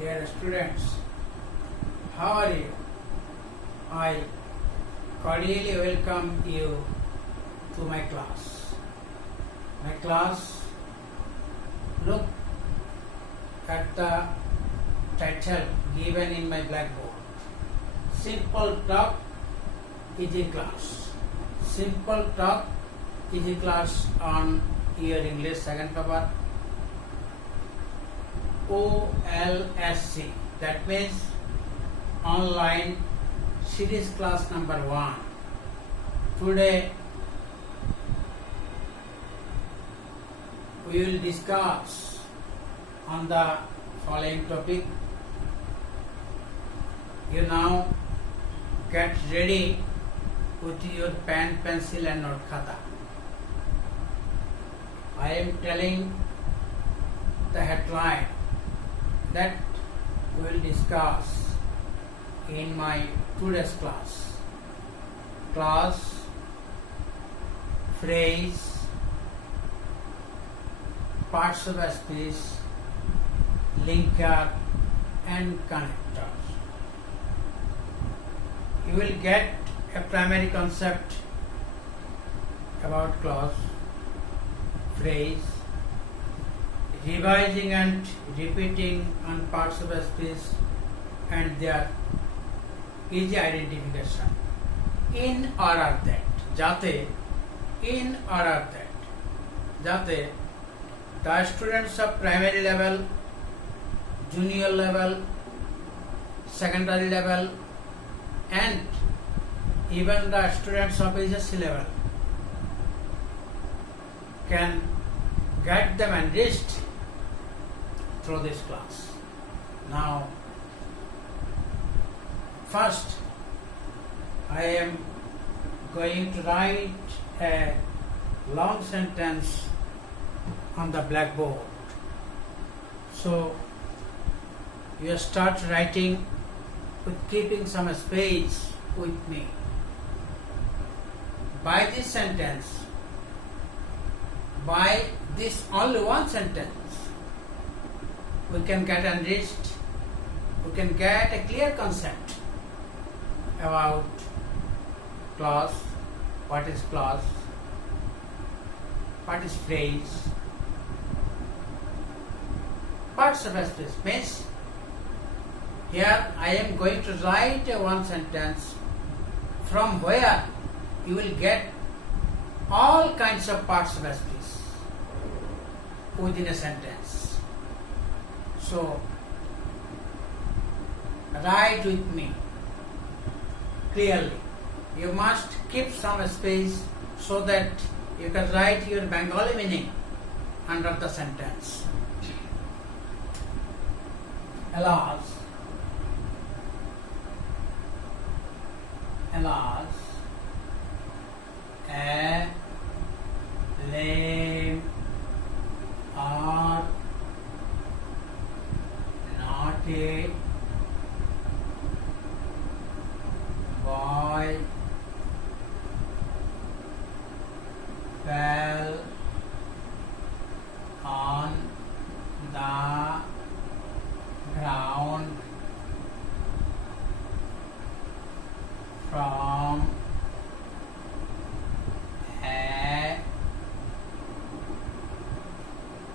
Dear students, how are you? I cordially welcome you to my class. My class, look at the title given in my blackboard. Simple Talk, Easy Class. Simple Talk, Easy Class on your English second paper. OLSC, that means online series class number 1. Today we will discuss on the following topic. You now get ready with your pen, pencil and note khata. I am telling the headline that we will discuss in my today's class. Class, phrase, parts of speech, linker and connectors. You will get a primary concept about clause, phrase, revising and repeating on parts of speech and their easy identification in order that the students of primary level, junior level, secondary level and even the students of HSC level can get them enriched through this class. Now, first I am going to write a long sentence on the blackboard. So you start writing with keeping some space with me. By this sentence, by this only one sentence, we can get enriched, we can get a clear concept about clause, what is clause, what is phrase, parts of speech. Means here I am going to write a one sentence from where you will get all kinds of parts of speech within a sentence. So write with me clearly. You must keep some space so that you can write your Bengali meaning under the sentence. Alas, a lame or naughty boy fell on the ground from a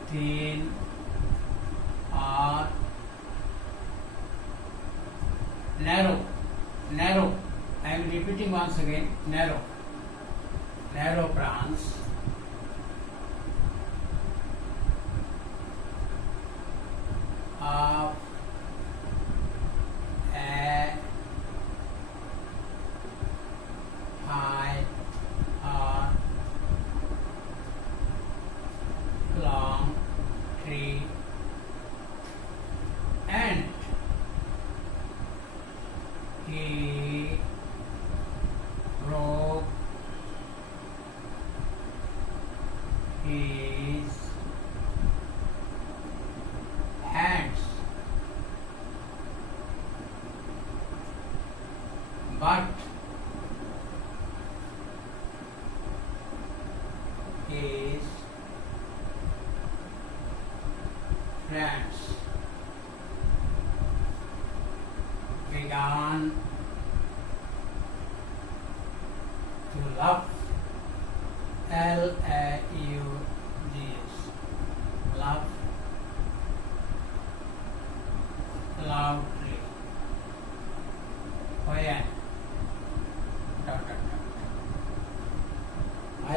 thin or narrow. I am repeating once again, narrow branch of a high or long tree and he broke began to laugh, L-A-U-G-S, laugh loudly. When dot, dot, dot. I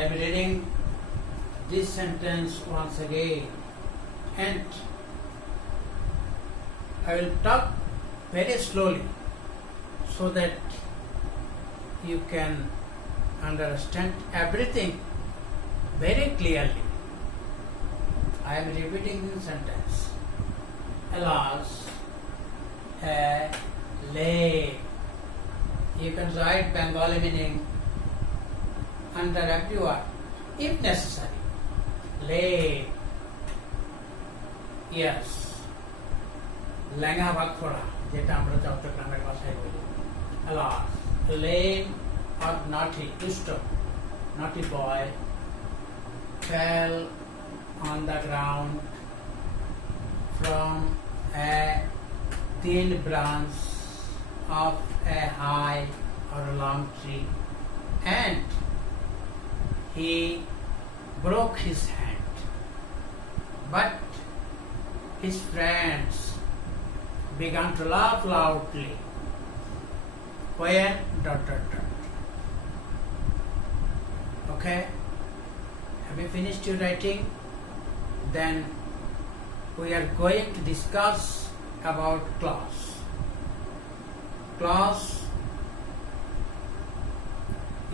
am reading this sentence once again, and I will talk very slowly so that you can understand everything very clearly. I am repeating this sentence. Alas, a lake. You can write Bengali meaning under every word if necessary. Lake. Yes. ল্যাঙা ভাগ করা, যেটা আমরা চট্টগ্রামের ভাষায় বলি। Alas, a lame or naughty, দুষ্ট, naughty boy fell on the ground from a thin branch of a high or a long tree, and he broke his hand. But his friends began to laugh loudly. When dot dot dot. Okay? Have you finished your writing? Then we are going to discuss about clause. Clause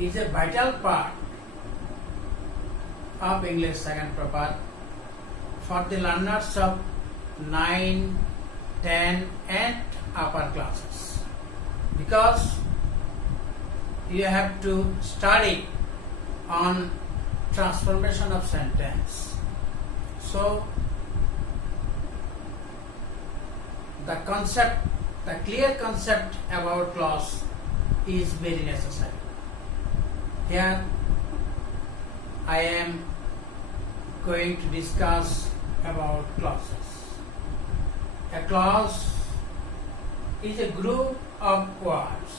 is a vital part of English second paper for the learners of 9, 10 and upper classes, because you have to study on transformation of sentence. So the clear concept about clause is very necessary. Here I am going to discuss about clauses. A clause is a group of words.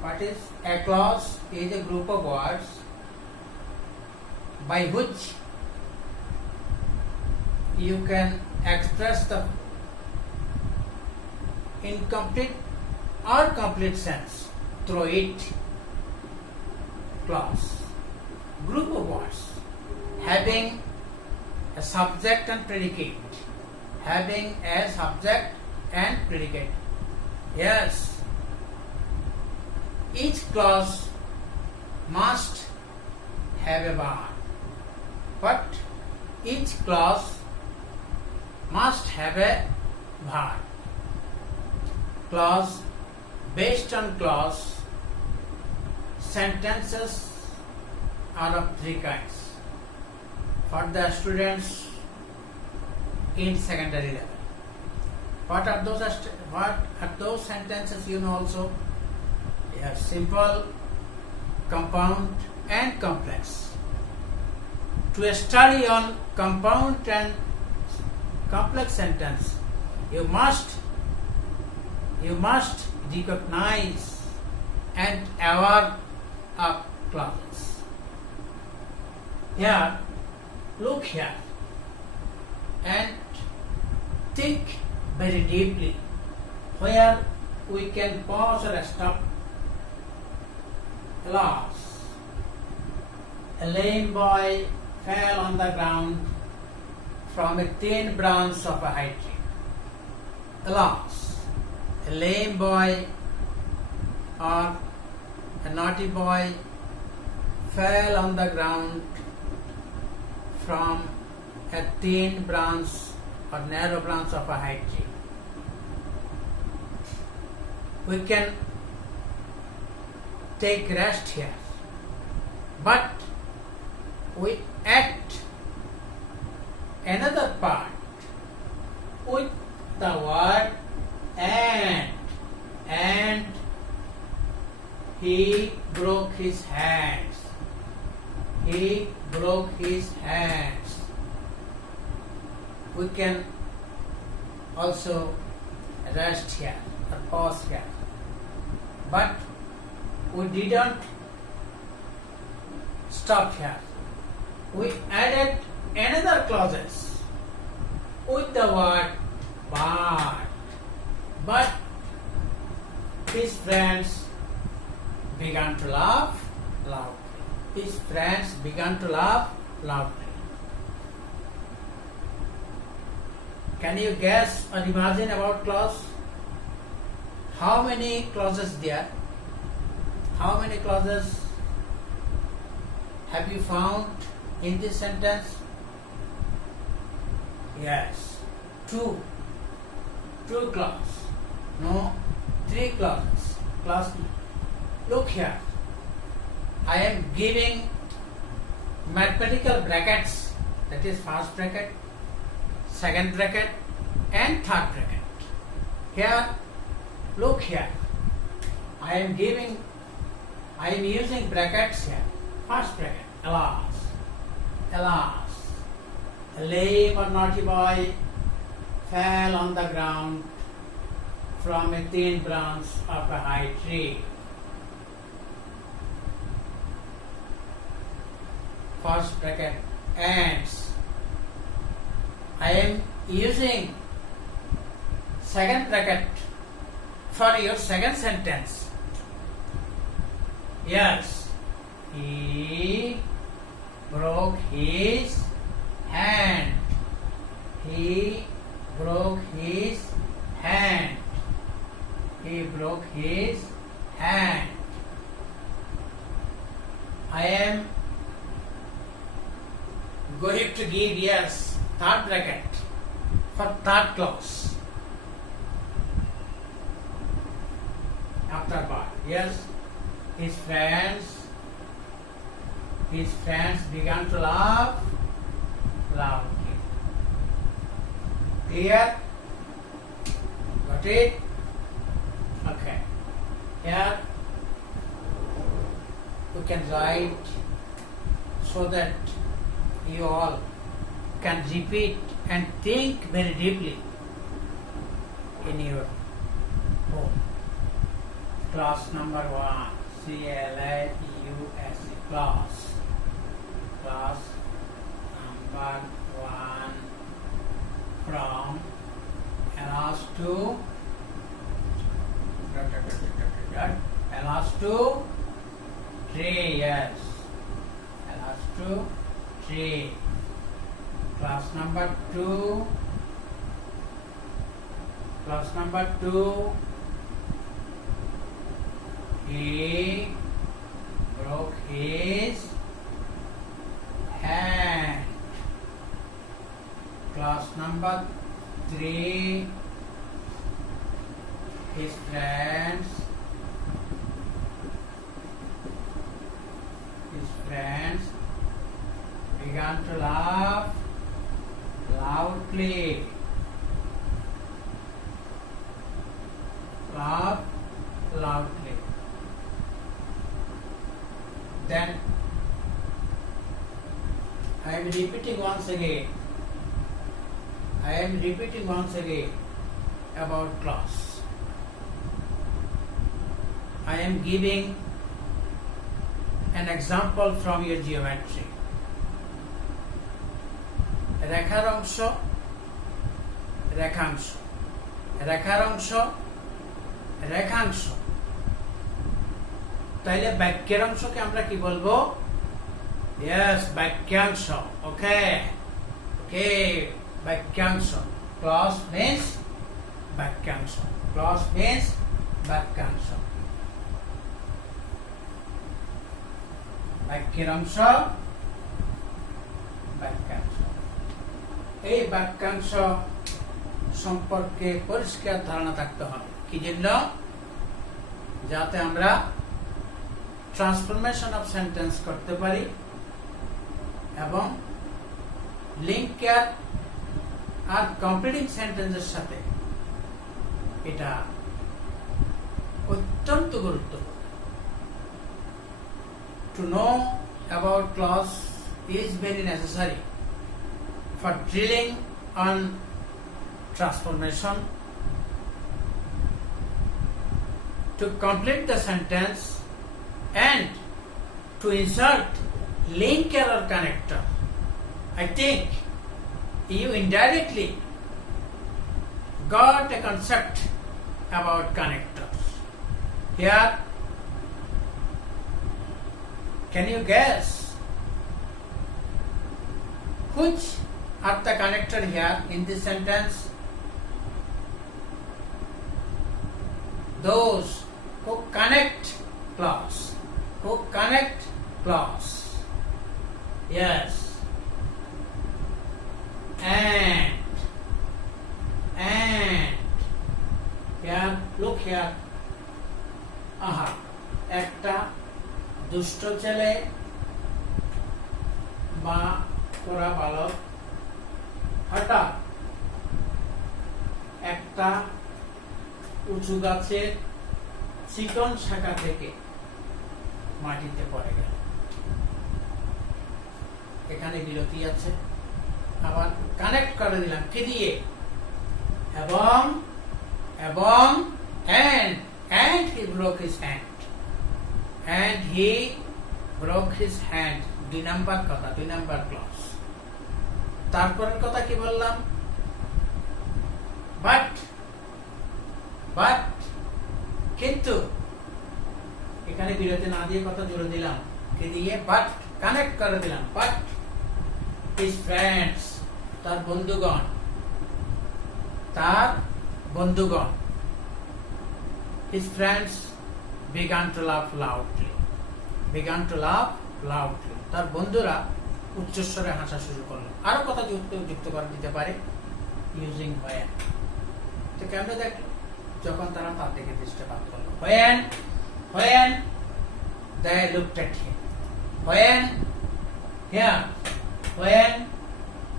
What is a clause? Is a group of words by which you can express the incomplete or complete sense through it. Clause. Group of words having a subject and predicate. Having a subject and predicate. Yes. Each clause must have a verb. But each clause must have a verb. Clause. Based on clause, sentences are of three kinds. For the students in secondary level, what are those sentences? You know also. Yes, simple, compound, and complex. To study on compound and complex sentence, you must recognize and aware of clauses. Here, look here and think very deeply where we can pause or stop. Alas, a lame boy fell on the ground from a thin branch of a high tree. Alas, a lame boy or a naughty boy fell on the ground from a thin branch or narrow branch of a high tree. We can take rest here, but we add another part with the word and he broke his hands. He broke his hands. We can also rest here or pause here. But we didn't stop here. We added another clauses with the word but. But his friends began to laugh loudly. His friends began to laugh loudly. Can you guess or imagine about clause? How many clauses there? How many clauses have you found in this sentence? Yes, two clauses. No, three clauses. Look here. I am giving mathematical brackets, that is first bracket, second bracket and third bracket. Here, look here. I am using brackets here. First bracket, alas, a lame or naughty boy fell on the ground from a thin branch of a high tree. First bracket ends. I am using second bracket for your second sentence. Yes, he broke his hand. He broke his hand. He broke his hand. I am going to give yes third bracket for third clause. After but, yes, his friends began to laugh loudly. Clear? Got it? Okay. Here we can write so that you all can repeat and think very deeply in your home. Class number 1, CLAUS, class number 1 from LS to tree, yes, LS to tree. Class number 2, he broke his hand. Class number 3, his friends began to laugh loudly. Then I am repeating once again about class. I am giving an example from your geometry. রেখার অংশ, রেখাংশ, রেখার অংশ, রেখাংশ। তাইলে বাক্যের অংশকে আমরা কি বলবো? Yes, বাক্যাংশ. Okay, বাক্যাংশ. Clause means বাক্যাংশ. Clause means বাক্যাংশ. বাক্যের অংশ, বাক্যাংশ। এই বাক্যাংশ সম্পর্কে পরিষ্কার ধারণা থাকতে হবে। কি জন্য? যাতে আমরা ট্রান্সফরমেশন অফ সেন্টেন্স করতে পারি এবং লিঙ্কার আর কমপ্লিটিং সেন্টেন্সের সাথে এটা অত্যন্ত গুরুত্বপূর্ণ। To know about clause is very necessary for drilling on transformation. To complete the sentence and to insert linker or connector, I think you indirectly got a concept about connectors. Here, can you guess which are the connector here in this sentence? Those who connect clause. Who connect clause. Yes. And. Here, look here. একটা দুষ্ট ছেলে বা পোড়া বালক হঠাৎ একটা উঁচু গাছের চিকন শাখা থেকে মাটিতে পড়ে গেল। এখানে বিরতি আছে, আবার কানেক্ট করে দিলাম কি দিয়ে? এবং and he broke his hand. And he broke his hand. 2 number কথা, 2 নাম্বার ক্লজ। তারপরের কথা কি বললাম? but কিন্তু এখানে বিরতি না দিয়ে কথা জুড়ে দিলাম কি দিয়ে? but কানেক্ট করে দিলাম। but his friends, তার বন্ধুগণ his friends began to laugh loudly. তার বন্ধুরা উচ্চস্বরে হাসা শুরু করলো। আরো কথা যুক্ত করে দিতে পারে ইউজিং when। তো কেমনে দেখলো? যখন তারা তার দিকে দৃষ্টিপাত করলো। when they looked at him. when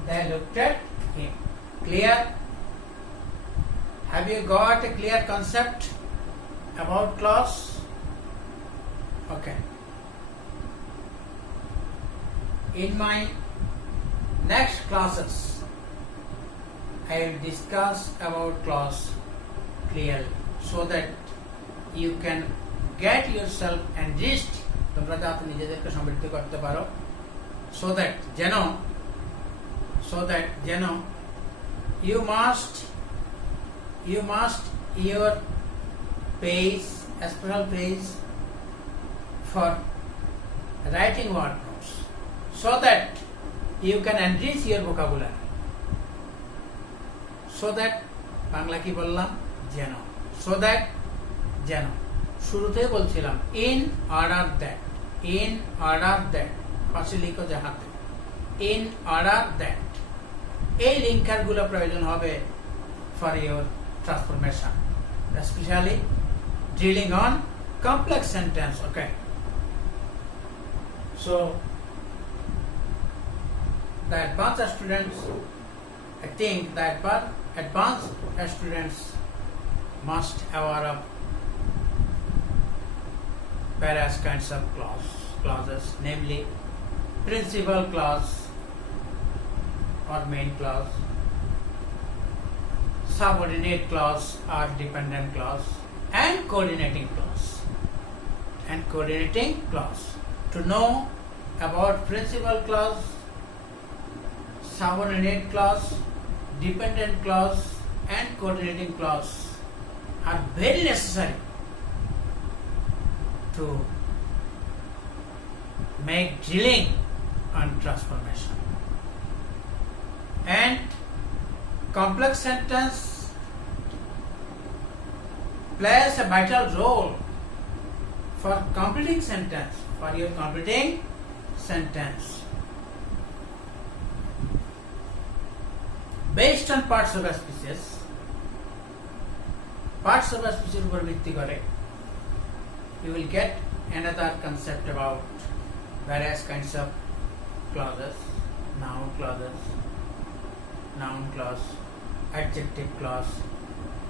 they looked at him. Clear? Have you got a clear concept about clause? Okay. In my next classes, I will discuss about clause clearly so that you can get yourself enriched. তোমরা যাতে নিজেদেরকে সমৃদ্ধ করতে পারো, so that যেন you must your page, a special page for writing word notes, so that you can enrich your vocabulary. So that Bangla কি বললাম? যেন শুরুতেই বলছিলাম in order that পাশে লিখো যে হাতে in order that এই লিঙ্কার গুলো প্রয়োজন হবে for your transformation, especially dealing on complex sentence. Okay, so the advanced students, I think that advanced students must aware of various kinds of clauses, namely principal clause or main clause, subordinate clause or dependent clause, and coordinating clause. To know about principal clause, subordinate clause, dependent clause, and coordinating clause are very necessary to make drilling on transformation. And complex sentence plays a vital role for completing sentence, for your completing sentence. Based on parts of a species উপর ভিত্তি করে you will get another concept about various kinds of clauses, noun clause, adjective clause,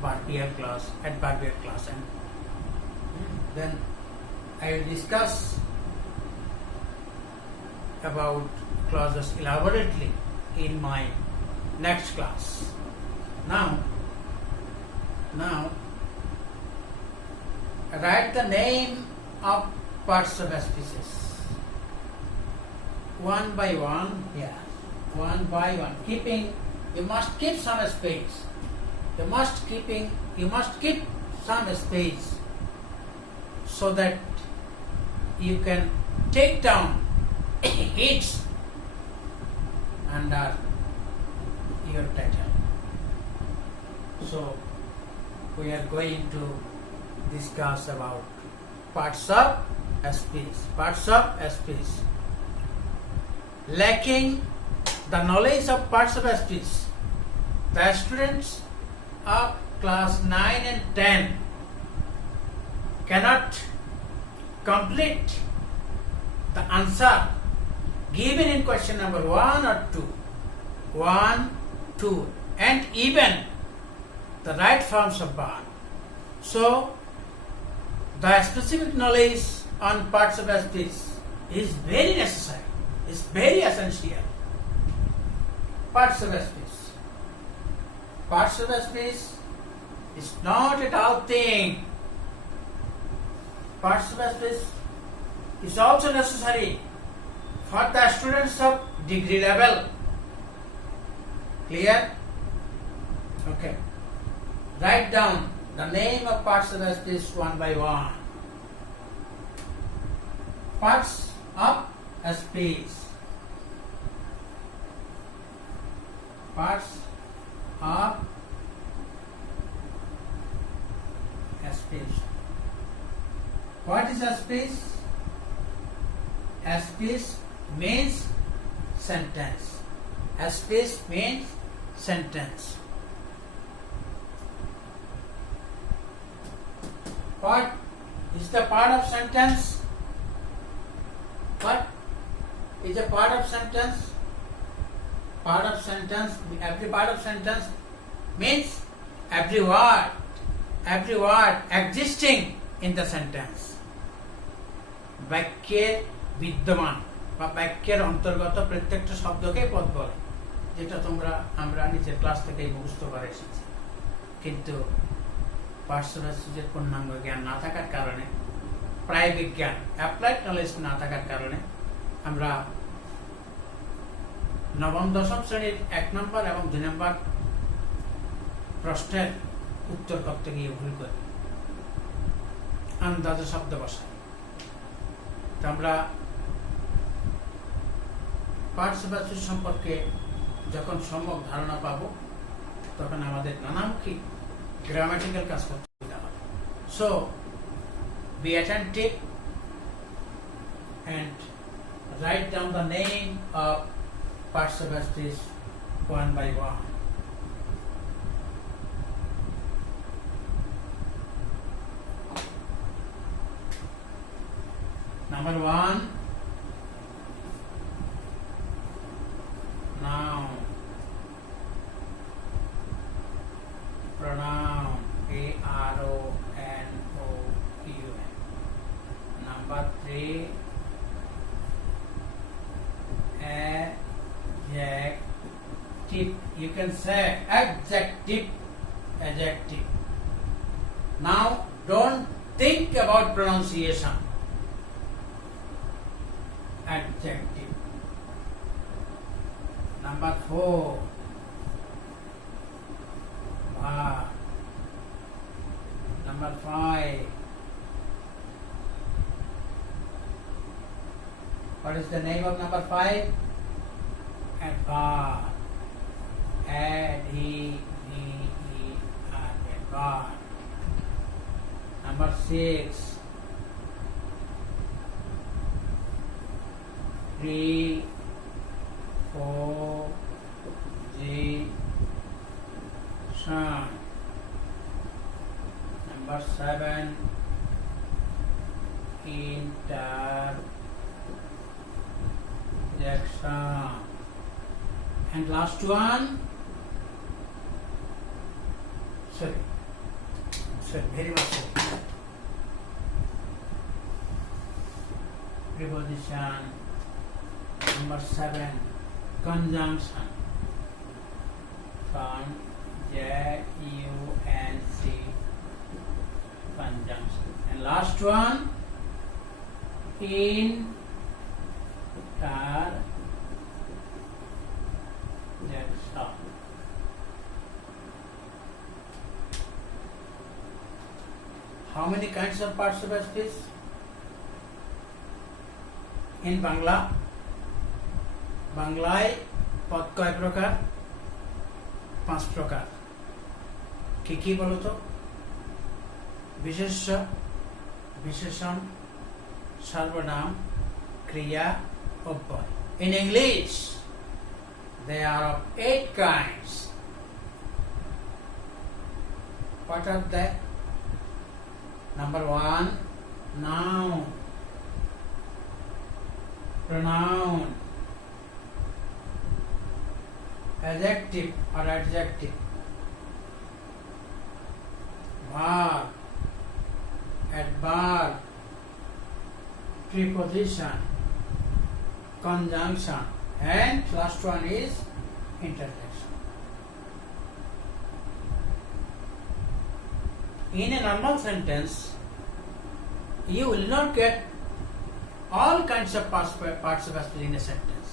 verbial clause, adverbial clause, and then I will discuss about clauses elaborately in my next class. Now write the name of parts of species one by one here, one by one, you must keep some space. You must keep some space so that you can take down hits under your title. So we are going to discuss about parts of speech. Lacking the knowledge of parts of speech, the students of class 9 and 10 cannot complete the answer given in question number 1 or 2, and even the right forms of verb. So the specific knowledge on parts of speech is very necessary, is very essential. Parts of speech is not at all thing. Parts of speech is also necessary for the students of degree level. Clear? Okay. Write down the name of parts of speech one by one. Parts of speech. Parts of speech. What is a speech? A speech means sentence. A speech means sentence. What is the part of sentence? What is a part of sentence? Part of sentence, every part of sentence means every word existing in the sentence. বাক্যের বিদ্যমান বা বাক্যের অন্তর্গত প্রত্যেকটা শব্দকে পদ বলে, যেটা আমরা নিচের ক্লাস থেকেই মুখস্থ করে এসেছি। কিন্তু পার্সোনালিটির পূর্ণাঙ্গ জ্ঞান না থাকার কারণে, প্রায়োগিক জ্ঞান অ্যাপ্লাইড নলেজ না থাকার কারণে আমরা নবম দশম শ্রেণীর 1 নম্বর এবং 2 নম্বর প্রশ্নের উত্তর করতে গিয়ে ভুল করি, আন্দাজে শব্দ বসাই। তো আমরা পার্টস সম্পর্কে যখন সম্যক ধারণা পাবো, তখন আমাদের নানামুখী গ্রামাটিক্যাল কাজ করতে হবে। So be attentive and write down the name of parts of speech one by one. Number 1, noun, pronoun, A-R-O-N-O-U-N. Number 3, adjective. You can say adjective. Now don't think about pronunciation. Adjective. Number 4, verb. Number 5, what is the name of number 5? Adverb. A-D-V-E-R, adverb. Number 6, preposition. Number 7, interjection. And last one, sorry, very much sorry. Preposition. Number 7, conjunction. J-U-N-C, conjunction. And last one, interjection. How many kinds of parts of speech? In Bangla, বাংলায় পদ কয় প্রকার? 5 প্রকার। কি কি বলো তো? বিশেষ্য, বিশেষণ, সর্বনাম, ক্রিয়া, অব্যয়। In English, there are of 8 kinds. What are they? Number 1, noun, pronoun, adjective or adjective, verb, adverb, preposition, conjunction, and last one is interjection. In a normal sentence, you will not get all kinds of parts of speech in a sentence.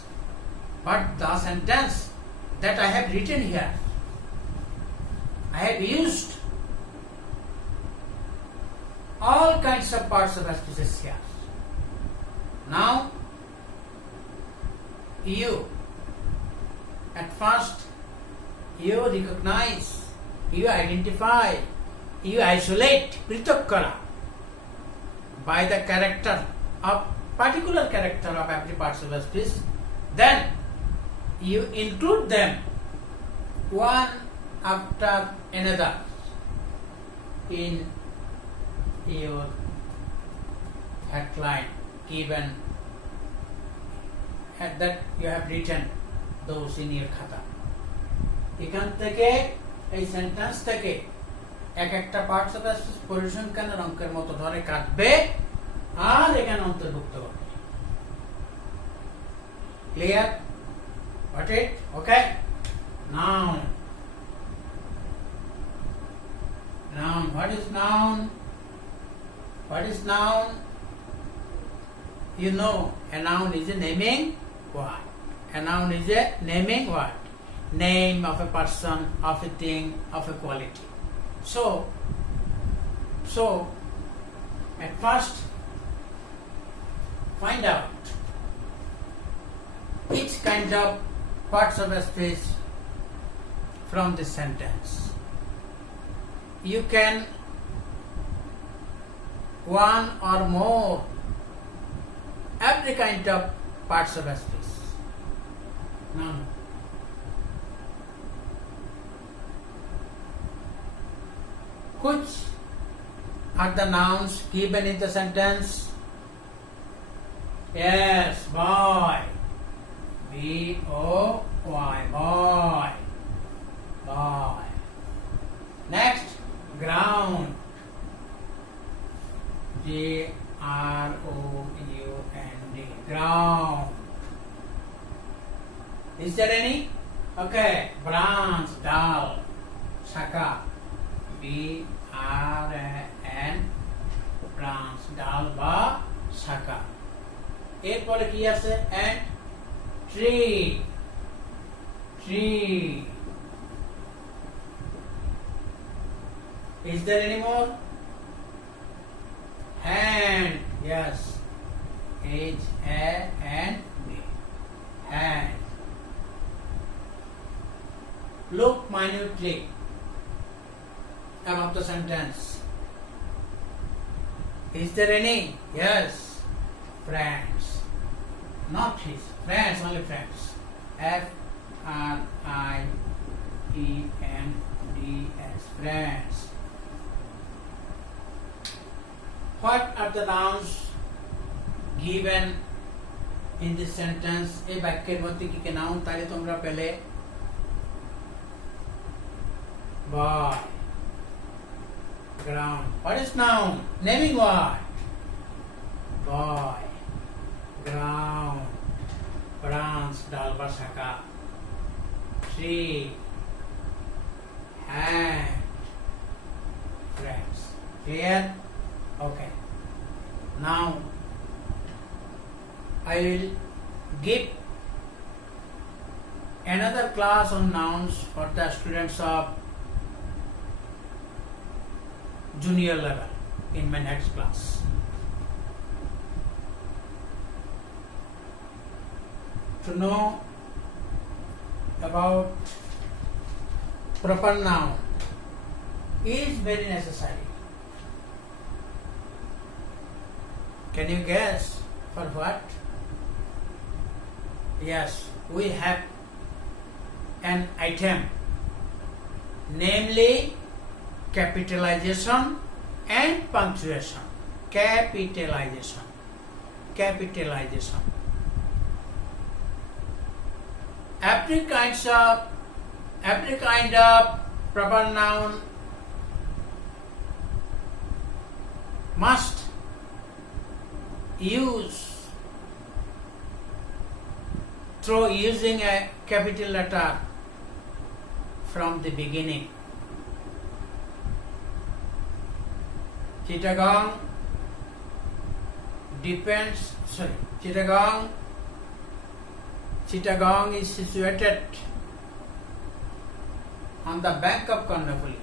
But the sentence that I have written here, I have used all kinds of parts of speech here. Now, you, at first, you recognize, you identify, you isolate, পৃথক করা, by the character of particular character of every part of speech. Then you include them one after another in your headline given that you have written those in your khata. এখান থেকে এই sentence থেকে এক একটা parts of speech পরিসংখ্যানের অঙ্কের মতো ধরে কাটবে আর এখানে অন্তর্ভুক্ত করবে। Clear? Got it? Okay. Noun. Noun. What is noun? What is noun? You know, a noun is a naming word. A noun is a naming word. Name of a person, of a thing, of a quality. So at first, find out each kind of parts of a speech from this sentence. You can one or more every kind of parts of a speech. Now, which are the nouns given in the sentence? Yes, boy. B-O-Y, boy. Boy. Next, ground. G-R-O-U-N-D, ground. Is there any? Okay, branch, dal, shaka. B-R-A-N, branch, dal বা শাখা। এরপরে কি আছে? And tree, tree. Is there any more? Hand, yes. H-A-N-D, hand. Look minutely about the sentence. Is there any? Yes. Friends. Not his. Friends, only friends. F-R-I-E-N-D-S. Friends. What are the nouns given in this sentence? এই বাক্যের মধ্যে কি কি noun তাহলে তোমরা পেলে? Boy. Ground. What is noun? Naming word. Boy. Ground. dalba shaka. Tree. Hand. Friends. Clear? Okay. Now I will give another class on nouns for the students of junior level in my next class. To know about proper noun is very necessary. Can you guess for what? Yes, we have an item, namely capitalization and punctuation. Capitalization. Every kind of proper noun must use through using a capital letter from the beginning. Chittagong is situated on the bank of Kondapuli.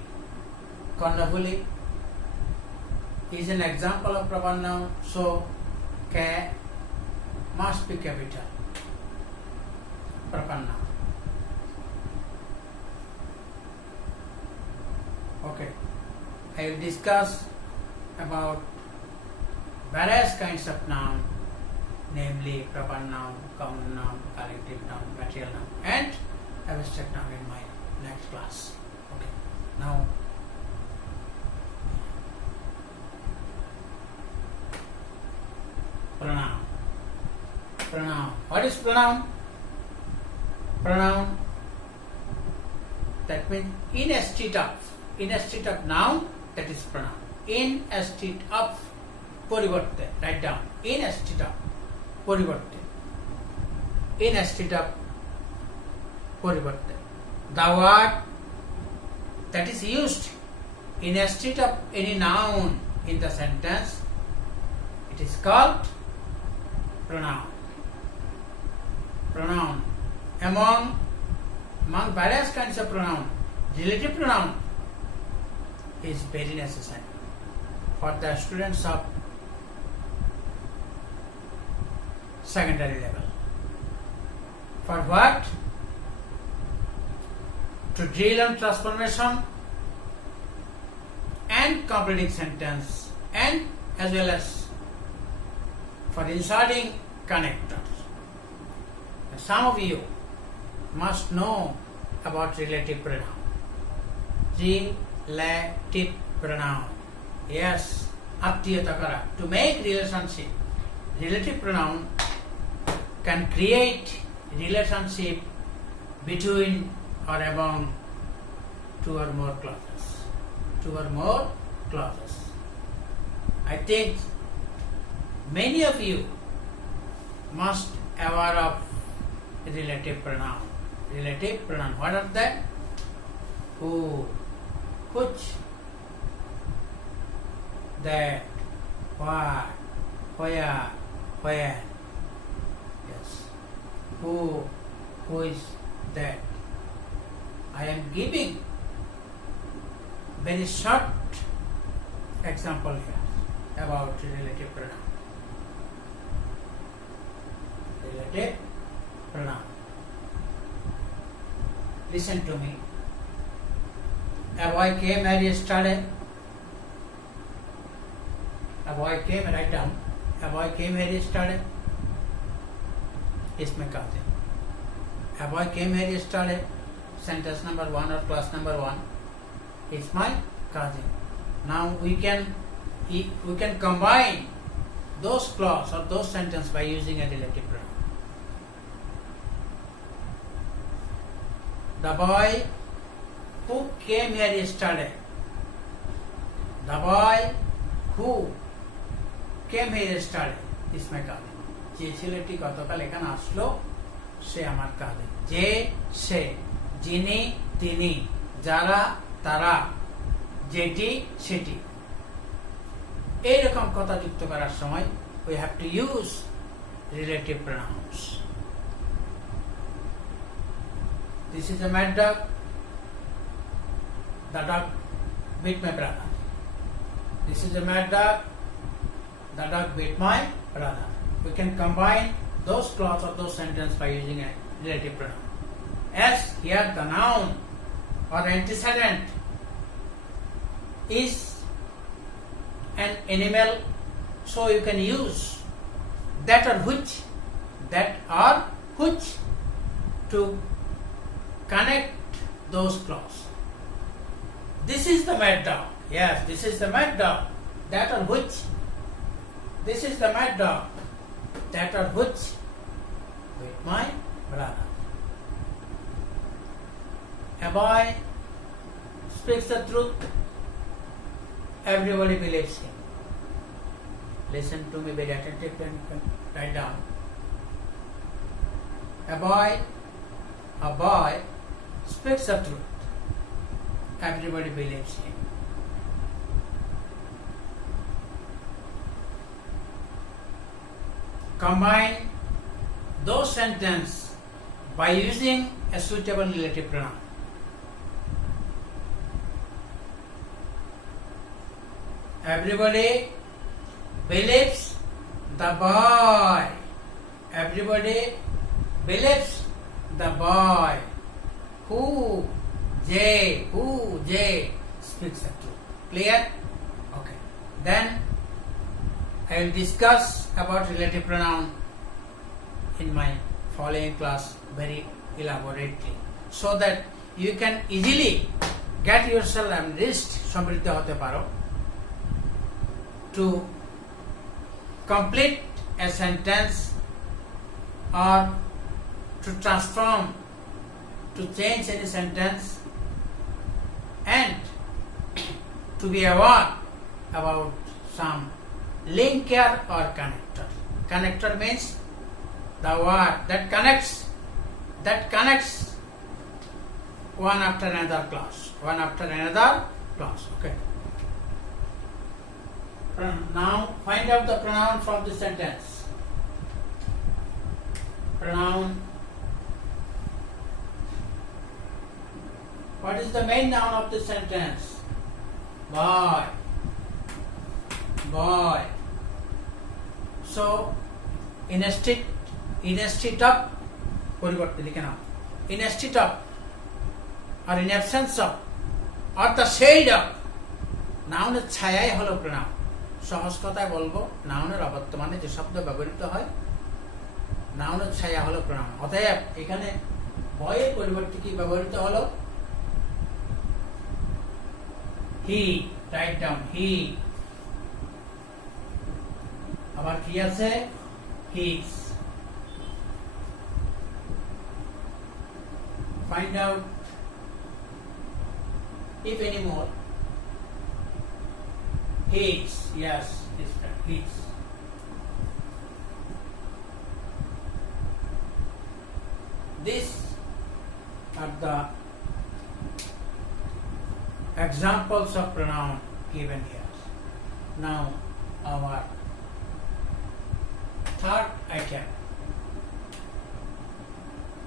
Kondapuli is an example of proper noun, so K must be capital. Proper noun. Okay, I will discuss about various kinds of noun, namely proper noun, common noun, collective noun, material noun, and abstract noun in my next class. Okay, now pronoun. What is pronoun? Pronoun, that means instead of noun, that is pronoun. Instead of, poriborte, write down. Instead of, poriborte. Instead of, poriborte. The word that is used instead of any noun in the sentence, it is called pronoun. Pronoun. Among various kinds of pronoun, relative pronoun is very necessary for the students of secondary level. For what? To drill on transformation and completing sentence, and as well as for inserting connectors. Some of you must know about relative pronoun. Relative pronoun. Yes, attiyata kara. To make relationship, relative pronoun can create relationship between or among two or more clauses. I think many of you must aware of relative pronoun. Relative pronoun. What are they? Who, which, that, what, where, when. Yes. Who is that? I am giving very short example here about relative pronoun. Relative pronoun. Listen to me. A boy came here yesterday. A boy came, write down. A boy came here yesterday. इसमें कहते हैं. A boy came here yesterday. Sentence number 1 or class number 1 is my cousin. Now we can combine those clause or those sentence by using a relative pronoun. The boy who came here yesterday. The boy who came here yesterday is my cousin. যে ছেলেটি গতকাল এখানে আসলো সে আমার কাঁধে। যে, সে, যিনি, তিনি, যারা, তারা, যেটি, সেটি। এইরকম কথা যুক্ত করার সময় we have to use relative pronouns. This is a mad dog. The dog beat my brother. This is a mad dog. The dog beat my brother. We can combine those clause of those sentences by using a relative pronoun. As here the noun or antecedent is an animal, so you can use that or which to connect those clauses. This is the mad dog. Yes, this is the mad dog. That or which. This is the mad dog. That or which with my brother. A boy speaks the truth. Everybody believes him. Listen to me very attentively and you can write down. A boy speaks the truth. Everybody believes him. Combine those sentences by using a suitable relative pronoun. Everybody believes the boy. Everybody believes the boy. Who J speaks the truth. Clear? Okay. Then I will discuss about relative pronoun in my following class very elaborately, so that you can easily get yourself amazed, সমৃদ্ধ হতে পারো, to complete a sentence or to transform, to change any sentence, and to be aware about some linker or connector. Connector means the word that connects one after another clause. Okay. Now find out the pronoun from the sentence. Pronoun. What is the main noun of the sentence? Boy. So instead of পরিবর্তে লিখে নাও, instead of or in absence of or the shade of, নাউনের ছায়াই হলো pronoun. সহজ কথায় বলবো, নাউনের অবর্তমানে যে শব্দ ব্যবহৃত হয়, নাউনের ছায়া হলো প্রনাউন। অতএব এখানে বয়ের পরিবর্তে কি ব্যবহৃত হলো? হি। রাইট ডাউন, হি। আবার কি আছে? His. Find out if any more. His, yes, his friend, his. These are the examples of pronoun given here. Now our third item.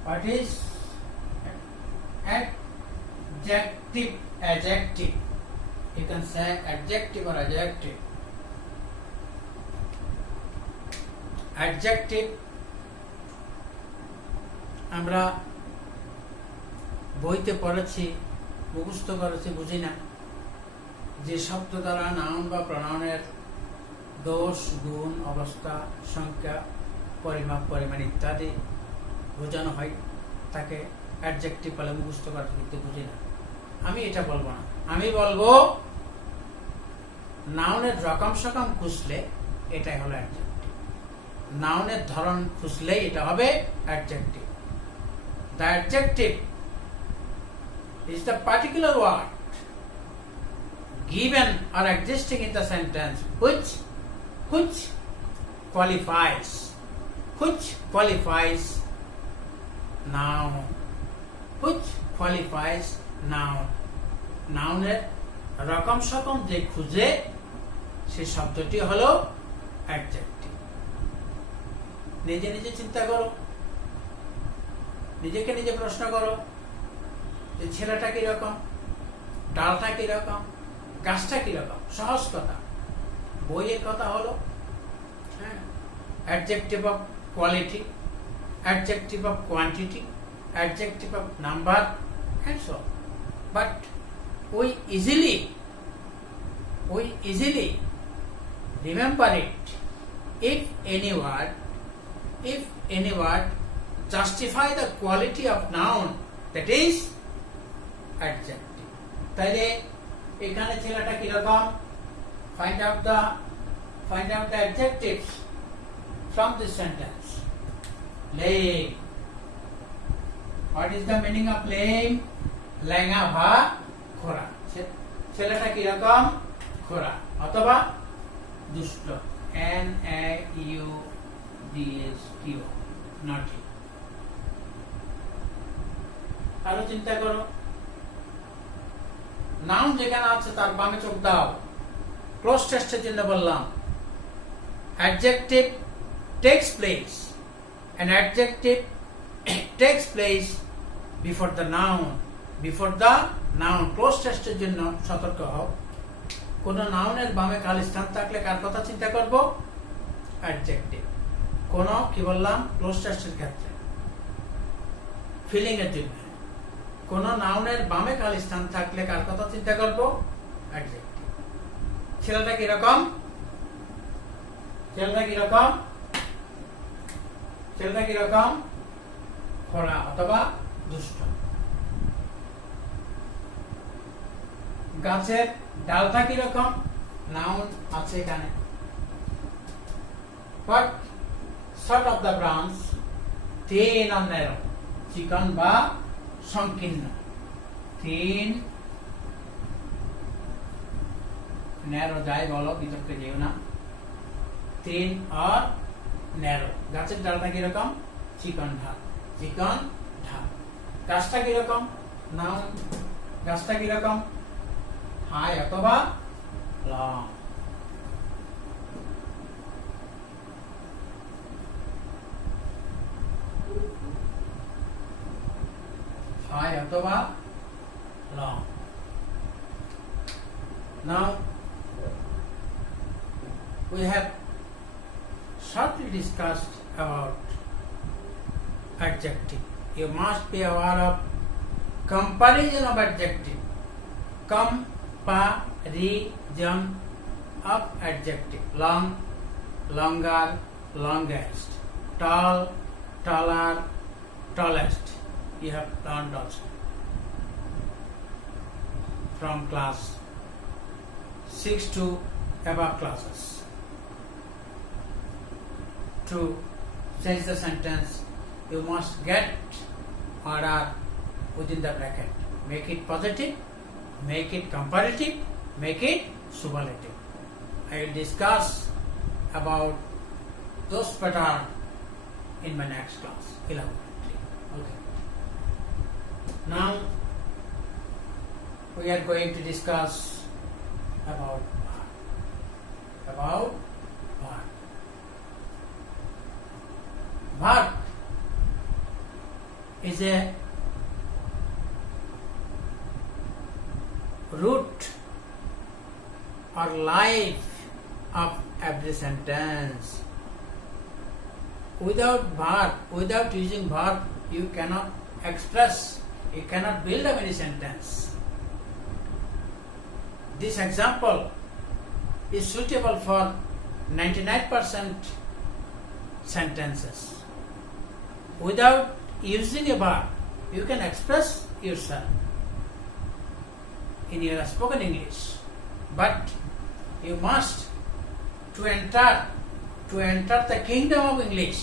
What is adjective? Adjective. You can say adjective or adjective. Adjective আমরা বইতে পড়েছি, মুখস্থ করেছি, বুঝি না। যে শব্দ দ্বারা নাউন বা প্রনাউনের দোষ, গুণ, অবস্থা, সংখ্যা, পরিমাপ, পরিমাণ ইত্যাদি বোঝানো হয়, তাকে অ্যাডজেক্টিভ বলে। মুখস্থ করতে কিন্তু বুঝি না। আমি এটা বলবো না, আমি বলবো নাউনের রকম সকম খুঁজলে এটাই হলো অ্যাডজেক্টিভ। নাউনের ধরন খুঁজলেই এটা হবে adjective. The adjective is the particular word given or existing in the sentence which qualifies noun. Which qualifies noun. নাউনের রকম সকম যে খুঁজে সে শব্দটি হলো অ্যাডজেক্টিভ। নিজে নিজে চিন্তা করো, নিজেকে নিজে প্রশ্ন করো যে ছেলেটা কিরকম, ডালটা কিরকম, গাছটা কিরকম। সহজ কথা, বইয়ের কথা হলো adjective of quality, adjective of quantity, adjective of number, and so on. But we easily remember it if any word justify the quality of noun, that is adjective. তাইলে এখানে ছেলেটা কিরকম, find out the adjectives from this sentence. Lame. What is the meaning of lame? লেঙ্গা বা খোরা। ছেলেটা কিরকম, খোরা অথবা দুষ্ট, NAUDST, naughty। আরো চিন্তা করো, নাউন যেখানে আছে তার বামে চোখ দাও। ক্লোজ টেস্টের জন্য বললাম adjective takes place, an adjective takes place before the noun, close টেস্টের জন্য সতর্ক হও। কোন নাউনের বামে খালি স্থান থাকলে কার কথা চিন্তা করব, অ্যাডজেক্টিভ। কোন কি বললাম, ক্লোজ টেস্টের ক্ষেত্রে ফিলিং এর জন্য কোন নাউনের বামে খালি স্থান থাকলে কার কথা চিন্তা করব, অ্যাডজেক্টিভ। ছেলেটা কিরকম, খোড়া অথবা দুষ্ট। গাছের ডালটা কিরকম, নাউন আছে এখানে। What sort of the branch, thin or narrow, চিকন বা সংকীর্ণ। thin, narrow যাই বলো, বিতর্কে যেও না। thin or narrow, গাছের ডালটা কিরকম, চিকন ঢাল। গাছটা কিরকম, নাউন, গাছটা কিরকম, হাই অথবা লং। হাই অথবা long. Now we have shortly discussed about adjective. You must be aware of comparison of adjective. Comparison of adjective. Long, longer, longest. Tall, taller, tallest. You have learned also from class 6 to above classes. To change the sentence, you must get order within the bracket. Make it positive, make it comparative, make it superlative. I will discuss about those patterns in my next class, elaborately. Okay. Now we are going to discuss about verb. Verb is a root or life of every sentence. Without using verb, you cannot express, you cannot build up any sentence. This example is suitable for 99% sentences. Without using a verb, you can express yourself in your spoken English, but you must, to enter the kingdom of English,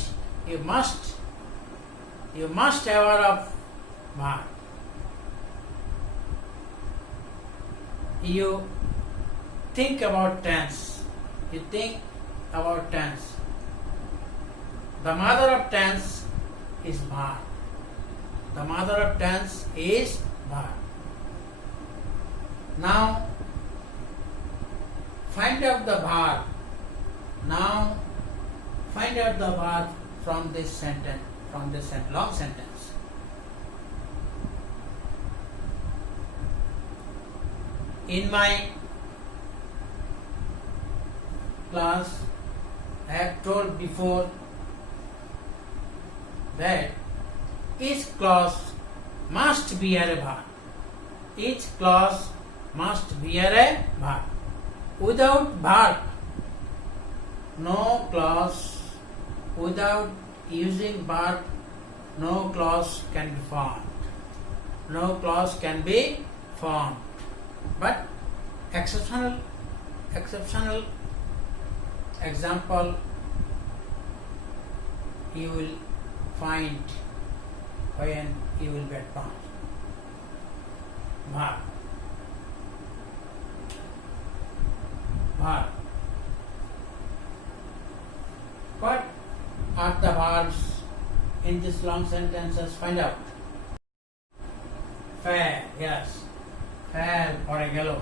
you must have aware of verb. You think about tense. The mother of tense is verb. The mother of tense is verb. Now find out the verb. Now find out the verb from this sentence, from this long sentence. In my class, I have told before that each clause must bear a verb. Each clause must bear a verb. Without verb, no clause, without using verb, no clause can be formed. No clause can be formed. But exceptional example you will find when you will get verb. What are the verbs in this long sentences? Find out. Fair, yes. Fell for a yellow.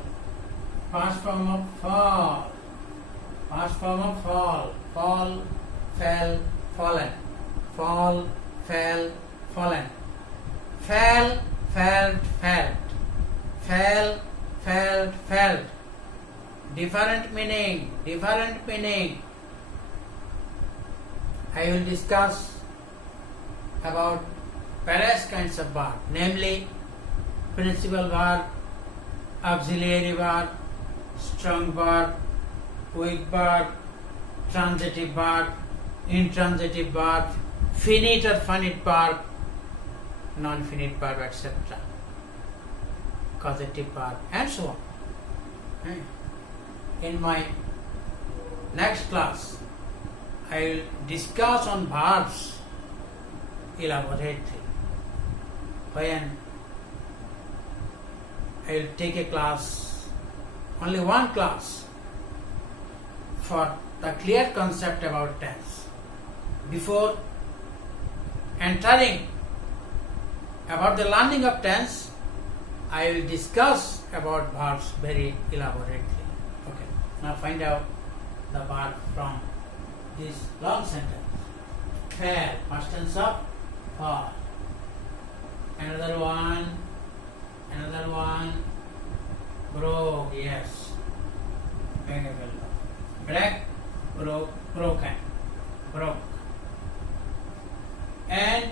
Past form of fall. Past form of fall. Fall, fell, fallen. Fall, fell, fallen. Fell, felt, felt. Fell, felt, felt. Different meaning, different meaning. I will discuss about various kinds of verb, namely principal verb, auxiliary verb, strong verb, weak verb, transitive verb, intransitive verb, finite or finite verb, non-finite verb, etc. Causative verb, and so on. In my next class, I will discuss on verbs elaborately. When I will take a class, only one class, for the clear concept about tense. Before entering about the learning of tense, I will discuss about verbs very elaborately. Okay, now find out the verb from this long sentence. Fell, past tense of fall. Another one. Broke, yes. Break, broke, broken, broke. And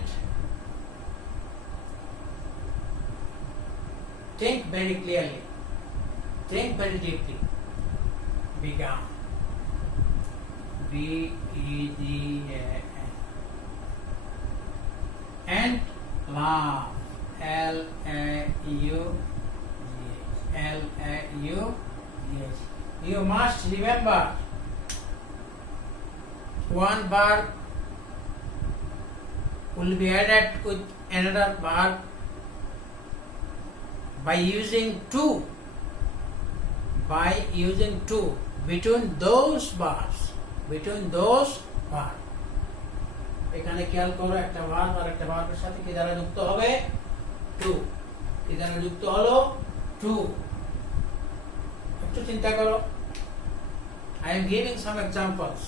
think very clearly, think very deeply. Began. B-E-G-A-N. And laugh. L-A-U-G-H. L-A-U-G-H. You must remember one verb will be added with another verb by using two. By using two between those verbs. Between those verbs. এখানে খেয়াল করো একটা verb আর একটা ভার্বের সাথে কি দ্বারা যুক্ত হবে টু কি দ্বারা যুক্ত হলো টু একটু চিন্তা করো I am giving some examples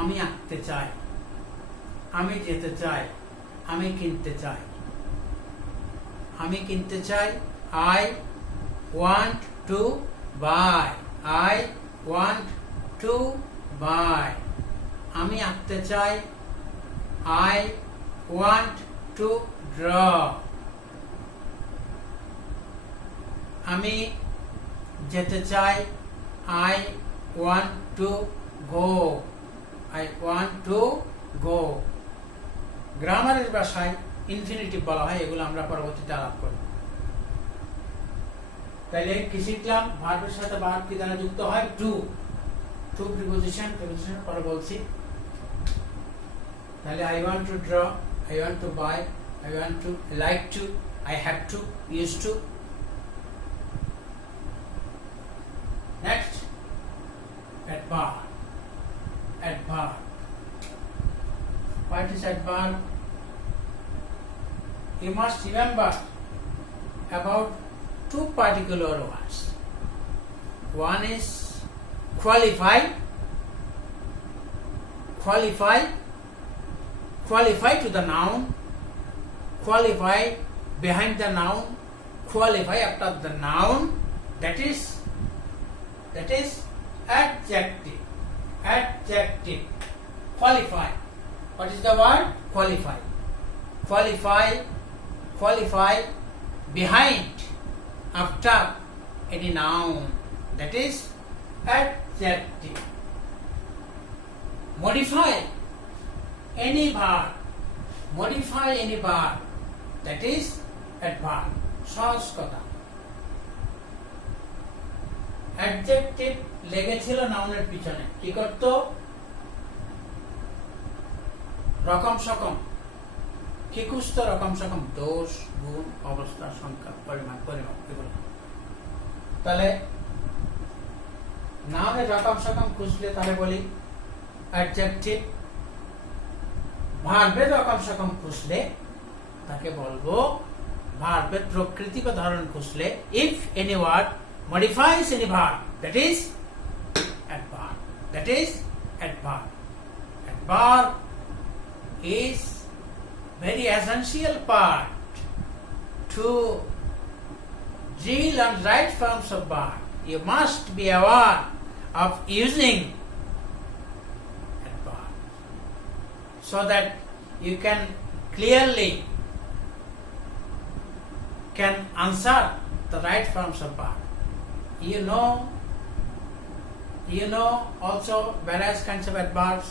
আমি আঁকতে চাই আমি যেতে চাই আমি কিনতে চাই আমি কিনতে চাই I want to buy I want to buy আমি আঁকতে চাই I want to draw আমি যেতে চাই I want to go I want to go গ্রামারের ভাষায় ইনফিনিটিভ বলা হয় এগুলো আমরা পরবর্তীতে আলাপ করব তাহলে কি শিখলাম ভার্বের সাথে ভার্ব কি দ্বারা যুক্ত হয় টু টু প্রিপোজিশন পরে বলছি তাহলে I want to draw I want to buy I want to like to I have to used to next adverb what is adverb you must remember about two particular words. One is qualify. Qualify to the noun, qualify behind the noun, qualify after the noun, that is adjective. Adjective. Qualify. What is the word? Qualify. Qualify behind, after any noun, that is adjective. Modify any verb, that is adverb. সহজ কথা। Adjective লেগেছিল নাউনের পিছনে, কি করত? রকম সকম, কি খুঁজত? রকম সকম, দোষ, গুণ, অবস্থা, সংখ্যা, পরিমাপ এগুলো। তাহলে নাউনের রকম সকম খুঁজলে তাহলে বলি অ্যাডজেক্টিভ। ভার্বের রকম সকম খুঁজলে তাকে বলবো ভার্বের প্রকৃতি বা ধরন খুঁজলে if any word modifies any verb, that is adverb. Adverb is very essential part to drill and right forms of verb. You must be aware of using adverb so that you can clearly answer the right forms of verb. You know also various kinds of adverbs.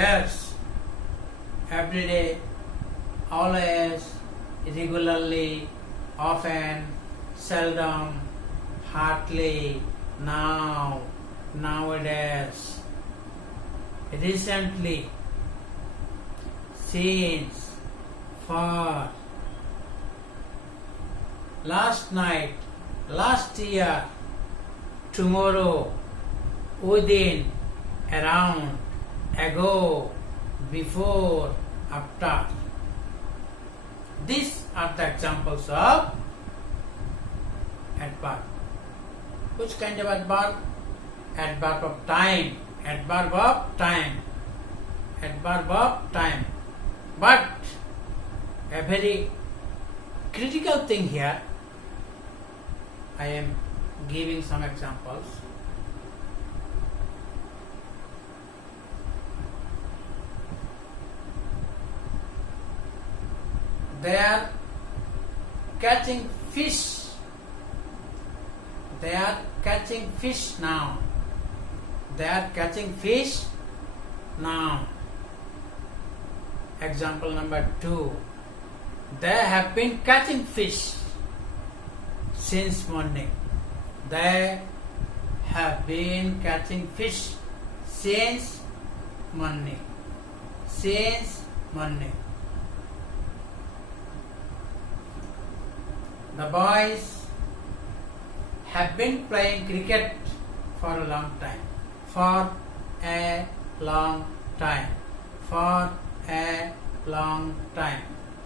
Yes, every day, always, regularly, often, seldom, hardly, now, nowadays, recently, since, for, last night, last year, tomorrow, within, around, ago, before, after. These are the examples of adverb. Which kind of adverb? Adverb of time. Adverb of time. But a very critical thing here, I am giving some examples. They are catching fish. They are catching fish now. Example number 2. They have been catching fish since morning. They have been catching fish since morning. The boys have been playing cricket for a long time.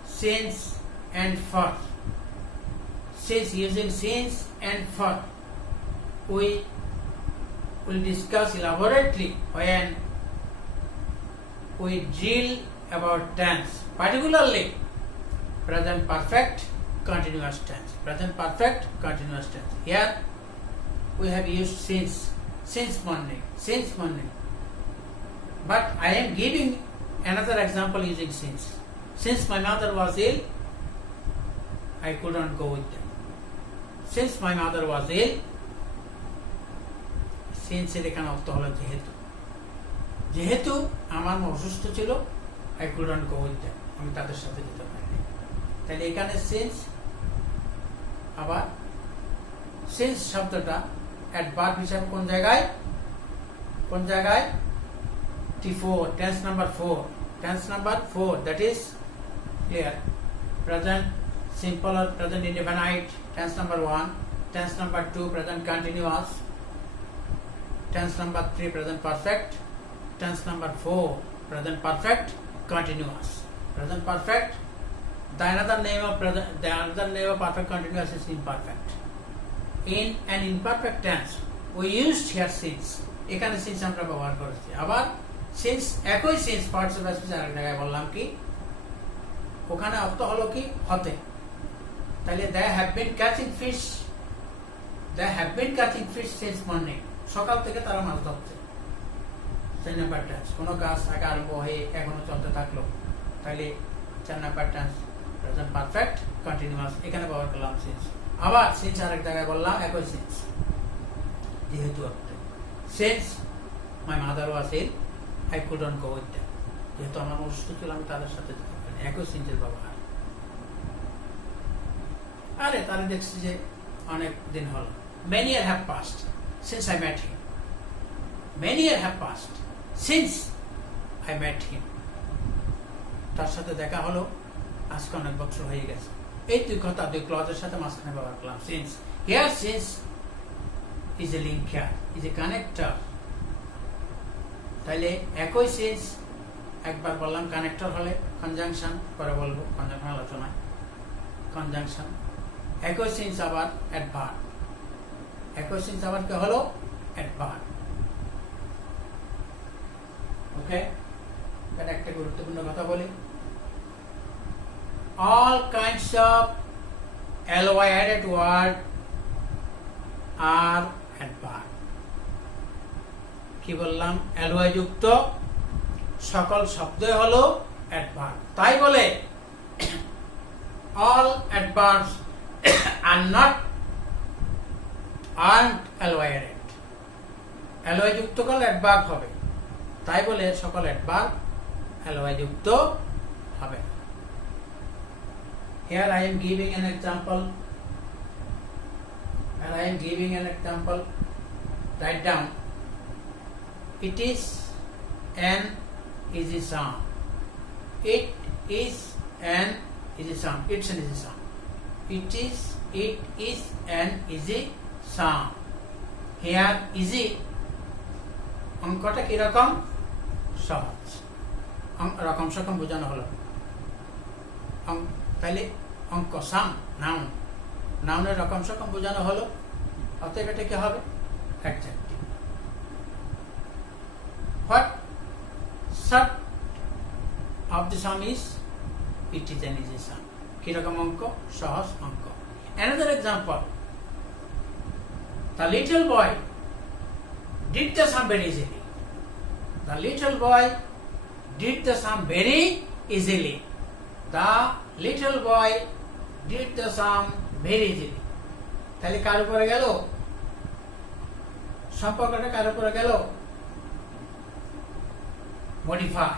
Since and for. Since, using since and for. We will discuss elaborately when we drill about tense, particularly present perfect continuous tense. Here we have used since morning. But I am giving another example using since. Since my mother was ill, I could not go with them. Since my mother was ill, since এর এখানে অর্থ হলো যেহেতু আমার মা অসুস্থ ছিল, I could not go with them. আমি তাদের সাথে যেতে পারিনি। তাহলে এখানে since, আবার since শব্দটা অ্যাডভার্ব হিসাবে কোন জায়গায় T4, tense number 4, that is clear. Present simple or present indefinite, tense number 1. Tense number 2, present continuous. Tense number 3, present perfect. Tense number 4, present perfect continuous. Present perfect. The another name of perfect continuous is imperfect. In an imperfect tense, we used here since. এখানে since আমরা ব্যবহার করেছি। আবার since একই since participle speech আরেক জায়গায় বললাম কি ওখানে অর্থ হলো কি হতে। তাহলে they have been catching fish. They have been catching fish since morning. সকাল থেকে তারা মাছ ধরছে। চার নাম্বার টেন্স কোনো কাজ আগে আরম্ভ হয়ে এখনো চলতে থাকলো তাহলে চার number tense present perfect continuous এখানে ব্যবহার করলাম সিন্স। আবার সিন্স আরেক জায়গায় বললাম একই সিন্স যেহেতু since my mother was ill I couldn't go with them যেহেতু আমার অসুস্থ ছিল আমি তাদের সাথে যেতে পারি একই সিন্সের ব্যবহার। আরে তারা দেখছি যে অনেক দিন হল many year have passed since I met him. Many year have passed since I met him. তার সাথে দেখা হলো আজকে অনেক বছর হয়ে গেছে। এই দুই কথা দুই ক্লজের সাথে মাঝখানে ব্যবহার করলাম since. Here since is a linker is a connector. তাইলে একই সিন্স একবার বললাম কানেক্টর হলে কনজাংশন পরে বলবো কনজাংশন আলোচনায় কনজাংশন। একই সিন্স আবার অ্যাডভার্ব। একই সিন্স আবার কি হলো অ্যাডভার্ব। ওকে এটা একটা গুরুত্বপূর্ণ কথা বলি all kinds of ly added word are adverb। কি বললাম ly যুক্ত সকল শব্দই হলো adverb। তাই বলে all adverbs are not aren't ly added। ly যুক্ত করলে adverb হবে তাই বলে সকল adverb ly যুক্ত হবে। Here I am giving an example. And I am giving an example. Write down. It is an easy sound. It is an easy sound. It's an easy sound. It is an easy sound. Here easy. অঙ্কটা কি রকম সহজ রকম সকম বোঝানো হলো। তাইলে অঙ্ক সাম noun নাউনের রকম সকম বোঝানো হলো অতএব এটা কি হবে adjective. What sort of the sum is it is an easy sum. কিরকম অঙ্ক সহজ অঙ্ক। Another example the little boy did the sum very easily. The little boy did the sum very easily. The little boy did the sum very easily. তাহলে কার উপরে গেল সম্পর্কটা কার উপরে গেল মডিফাই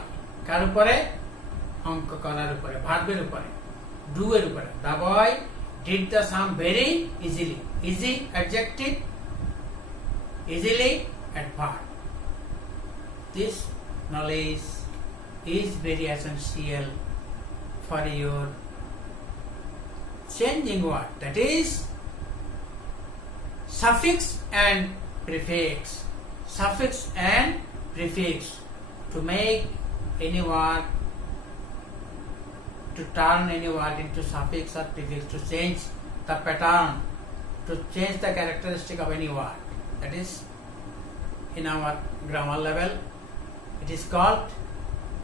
কার উপরে অঙ্ক করার উপরে ভার্বের উপরে ডু এর উপরে। The boy did the sum very easily. Easy adjective, easily adverb. This knowledge is very essential for your changing word, that is suffix and prefix. Suffix and prefix to make any word, to turn any word into suffix or prefix, to change the pattern, to change the characteristic of any word. That is in our grammar level it is called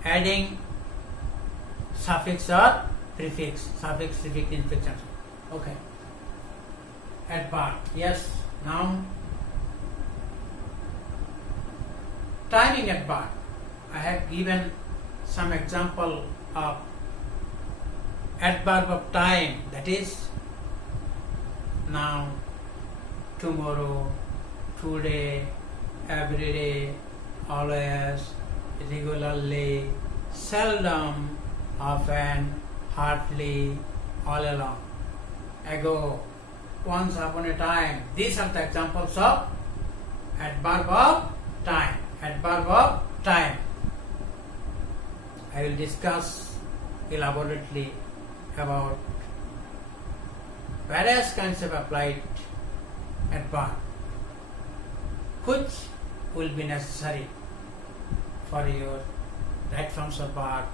adding suffix or prefix. Suffix, prefix, inflection. Okay. Adverb. Yes. Noun. Timing adverb. I have given some example of adverb of time. That is now, tomorrow, today, every day, always, regularly, seldom, often, hardly, all along, ago, once upon a time. These are the examples of adverb of time. Adverb of time. I will discuss elaborately about various kinds of applied adverb which will be necessary for your right forms of verb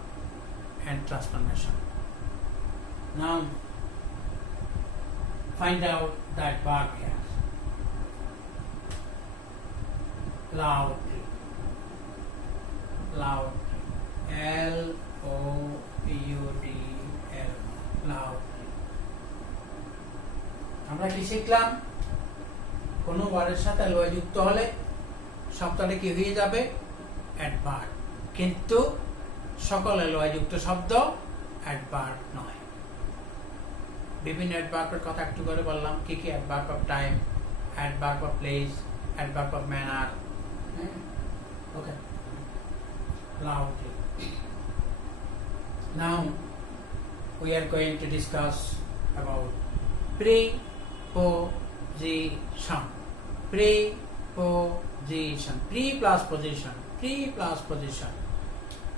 and transformation. Now find out that verb here. Loudly. Loudly. L-O-U-D-L. Loudly. আমরা কি শিখলাম? কোনো ওয়ার্ডের সাথে লয় যুক্ত হলে শব্দটা কি হয়ে যাবে? অ্যাডভার্ব। কিন্তু সকল লয় যুক্ত শব্দ অ্যাডভার্ব নয়। বিভিন্ন অ্যাডভার্বের কথা একটু করে বললাম। কি কি? Adverb of time, adverb of place, adverb of manner. Okay, loudly. Now we are going to discuss about preposition. Preposition. Pre plus position. Pre plus position.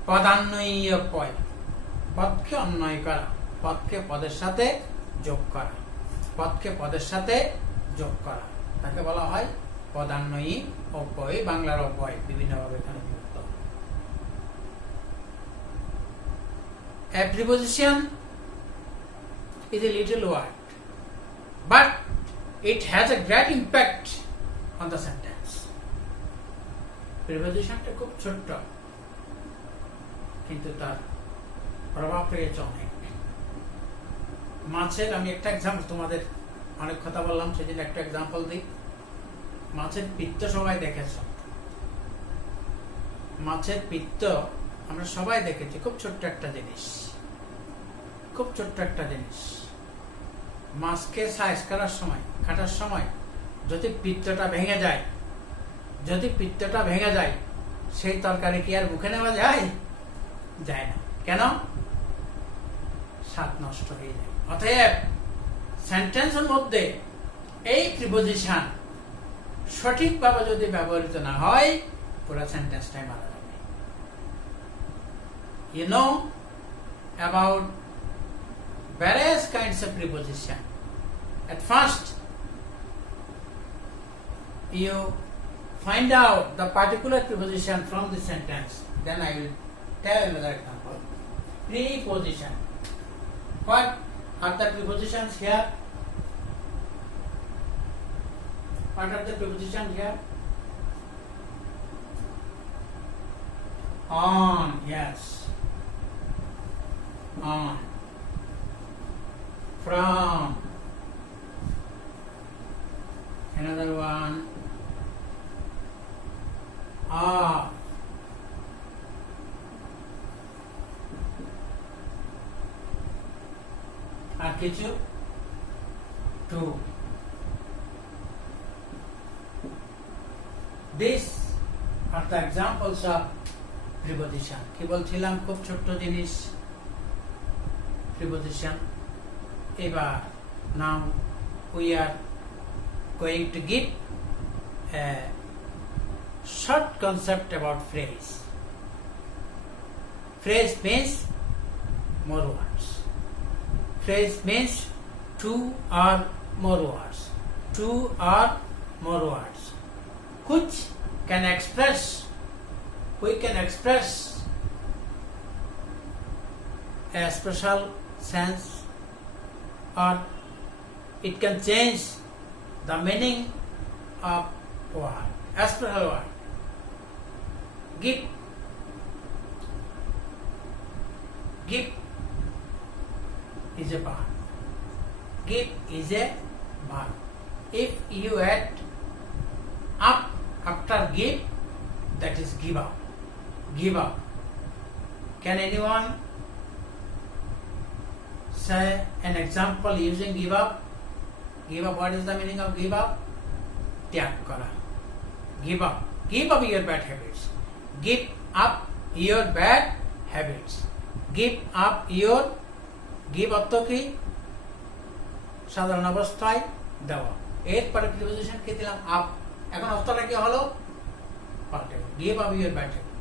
পদান্বয়ী পদ। পদকে অন্বয় করা। পদকে পদের সাথে যোগ করা। পদকে পদের সাথে যোগ করা। তাকে বলা হয় পদান্বয়ী অব্যয়। বাংলার অব্যয় বিভিন্নভাবে এখানে বিভক্ত। A preposition is a little word, but it has a great impact on the sentence. Prepositionটা খুব ছোট্ট, কিন্তু তার প্রভাব রয়েছে অনেক। মাছের আমি একটা এক্সাম্পল, তোমাদের অনেক কথা বললাম সেদিন, একটা এক্সাম্পল দিই। মাছের পিত্ত সবাই দেখেছ। মাছের পিত্ত আমরা সবাই দেখেছি। খুব ছোট্ট একটা জিনিস, খুব ছোট্ট একটা জিনিস। মাছকে সাইজ করার সময়, কাটার সময় যদি পিত্তটা ভেঙে যায়, যদি পিত্তটা ভেঙে যায়, সেই তরকারি কি আর মুখে নেওয়া যায়? যায় না। কেন? স্বাদ নষ্ট হয়ে যায়। অতএব সেন্টেন্সের মধ্যে এই প্রিপোজিশন সঠিকভাবে যদি ব্যবহৃত না হয়, পুরো সেন্টেন্সটাই মারা যাবে। You know about various kinds of preposition. At first, you find out the particular preposition from the sentence. Then I will tell another example. Preposition. What are the prepositions here? What are the prepositions here? On, yes. On. From. Another one. Off. আর কিছু? To. These are the examples of preposition. কি বলছিলাম? খুব ছোট্ট জিনিস preposition. এবার now we are going to give a short concept about phrase. Phrase means more words. Phrase means two or more words. Two or more words, which can express, we can express a special sense, or it can change the meaning of word. A special word. Give. Give is a verb. Give is a verb. If you add up after give, that is give up. Give up. Can anyone say an example using give up? Give up, what is the meaning of give up? Tyag kara. Give up. Give up your bad habits. Give up your bad habits. Give up your, give up to ki সাধারণ অবস্থায় দেওয়া। এরপরে preposition কি দিলাম? Up. এখন অর্থটা কি হলো? পাল্টে গেল। Give up your bad habit.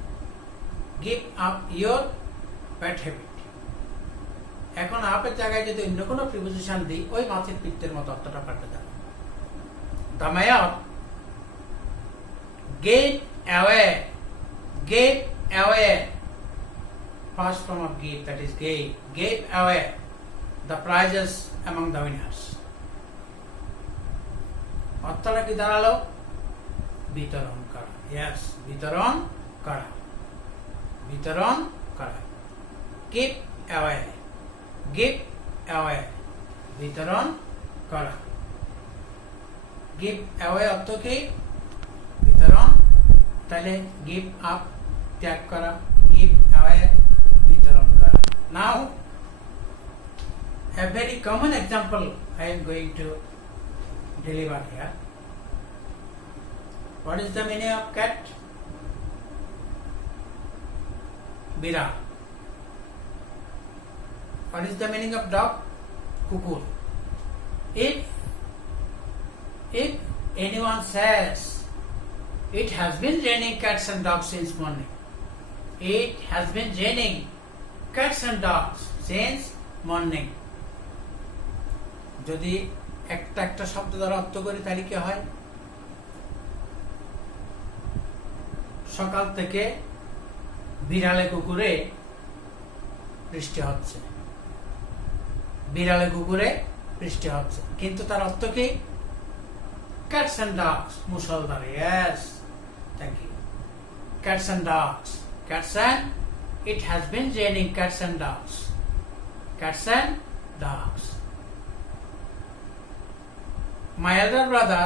Give up your bad habit. এখন আপের জায়গায় যদি অন্য কোনো প্রিপোজিশন দিই, ওই মাছের পিত্তের মতো অর্থটা পাল্টে যাবে। The mayor gave away first form of give, that is gave away the prizes among the winners. অর্থটা কি দাঁড়ালো? বিতরণ করা। Yes, বিতরণ করা। বিতরণ করা। Give away, give away, বিতরণ করা। Give away অর্থ কি? বিতরণ। তাহলে give up, ত্যাগ করা, give away, বিতরণ করা। Now, a very common example I am going to deliver here. What is the meaning of cat? Biral. What is the meaning of dog? Kukur. If anyone says it has been raining cats and dogs since morning, it has been raining cats and dogs since morning. যদি একটা একটা শব্দ দ্বারা অর্থ করি তাহলে কি হয়? সকাল থেকে বিড়ালে কুকুরে বৃষ্টি হচ্ছে, বিড়ালে কুকুরে বৃষ্টি হচ্ছে, কিন্তু তার অর্থ কি? Cats and dogs, মুষলধারে। Yes, thank you. Cats and dogs, cats and it has been raining cats and dogs, cats and dogs. My elder brother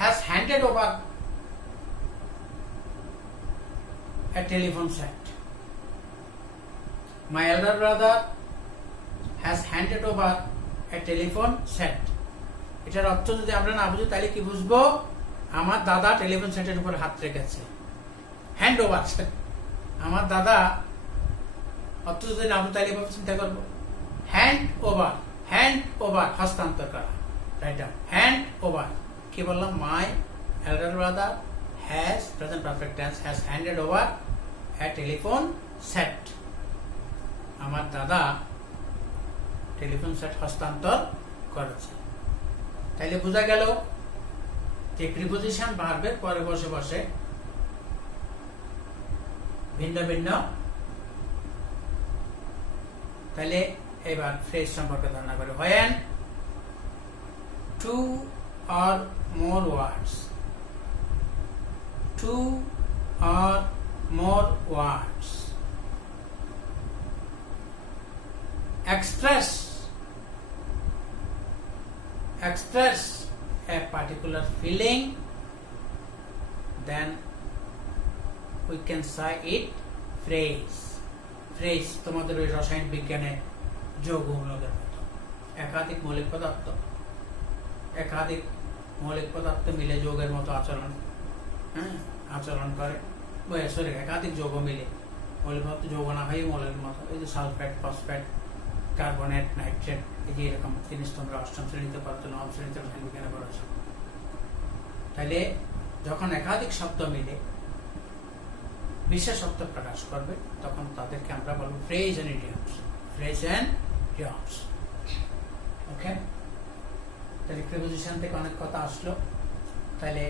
has handed over a telephone set. My elder brother has handed over a telephone set. এটার অর্থ যদি আমরা না বুঝি তাহলে কি বুঝবো? আমার দাদা টেলিফোন সেটের উপর হাত রেখেছে। হ্যান্ড ওভার, আমার দাদা অর্থ যদি না বুঝি তাহলে এভাবে চিন্তা করবো। হ্যান্ড ওভার, হস্তান্তর করা। Right, hand over. কি বললাম? My elder brother has, present perfect tense, has handed over a telephone set. আমার দাদা টেলিফোন সেট হস্তান্তর করেছে। তাইলে বোঝা গেল যে প্রিপোজিশন ভার্বের পরে বসে বসে ভিন্ন ভিন্ন। তাহলে এবার ফ্রেজ সম্পর্কে ধারণা করে। when two or more words, two or more words express a particular feeling, then we can say it phrase. তোমাদের ওই রসায়ন বিজ্ঞানে যৌগমূলকের মতো একাধিক মৌলিক পদার্থ মিলে যৌগের মতো আচরণ করে। একাধিক যৌগ মিলে মৌলিক পদার্থ যৌগ না হয়ে মৌলের মতো। এই যে সালফেট, ফসফেট, কার্বনেট, নাইট্রেট, এই যে এরকম জিনিস তোমরা অষ্টম শ্রেণীতে পড়ছো, নবম শ্রেণীতে রসায়ন বিজ্ঞানে পড়েছো। তাহলে যখন একাধিক শব্দ মিলে বিশেষত্ব প্রকাশ করবে তখন তাদেরকে আমরা বলবো ফ্রেজ এন্ড ইডিয়মস। ওকে, তাহলে প্রিপোজিশন থেকে অনেক কথা আসলো। তাহলে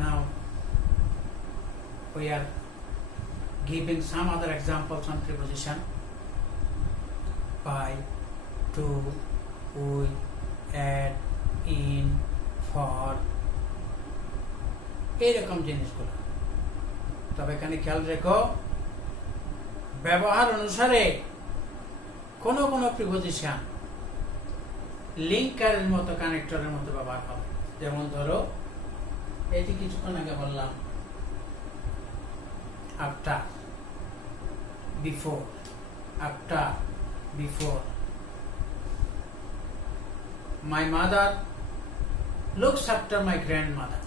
নাও we are giving some other examples on preposition: by, to, with, at, in, for, এইরকম জিনিসগুলো। তবে এখানে খেয়াল রেখো, ব্যবহার অনুসারে কোন কোন প্রিপোজিশন লিঙ্কারের মতো, কানেক্টরের মতো ব্যবহার হবে। যেমন ধরো, এই যে কিছুক্ষণ আগে বললাম after, before, after, before. My mother looks after my grandmother.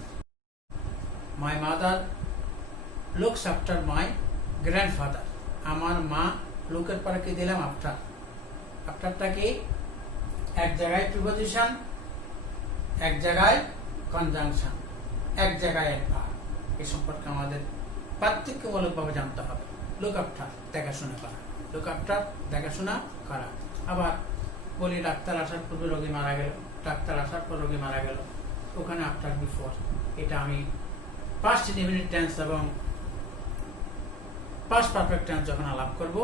My mother looks after my grandfather. আমার মা লুকের পরে কি দিলাম? আফটার। আফটারটা কি? এক জায়গায় প্রিপোজিশন, এক জায়গায় কনজাংশন, এক জায়গায় অ্যাডভার্ব। এই সম্পর্কে আমাদের পার্থক্যমূলকভাবে জানতে হবে। লুক আফটার, দেখাশোনা করা। লুক আফটার, দেখাশোনা করা। আবার বলি ডাক্তার আসার পূর্বে রোগী মারা গেল, ডাক্তার আসার পর রোগী মারা গেল, ওখানে আফটার, বিফোর। এটা আমি পাস্ট ইনডেফিনিট টেন্স এবং past perfect tense যখন আলাপ করব,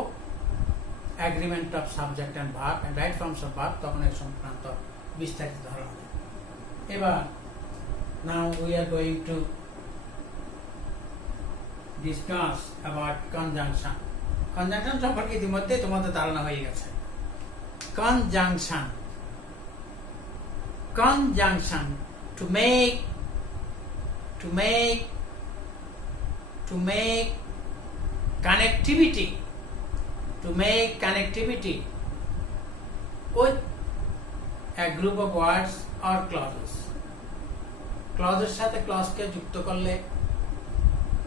agreement of subject and verb and right forms of verb তখন এই সংক্রান্ত বিস্তারিত ধারণা দেব। এবার now we are going to discuss about conjunction. Conjunction সম্পর্কে ইতিমধ্যে তোমাদের ধারণা হয়ে গেছে। Conjunction, conjunction, to make connectivity, to make connectivity with a group of words or clauses. ক্লজের সাথে ক্লজকে যুক্ত করলে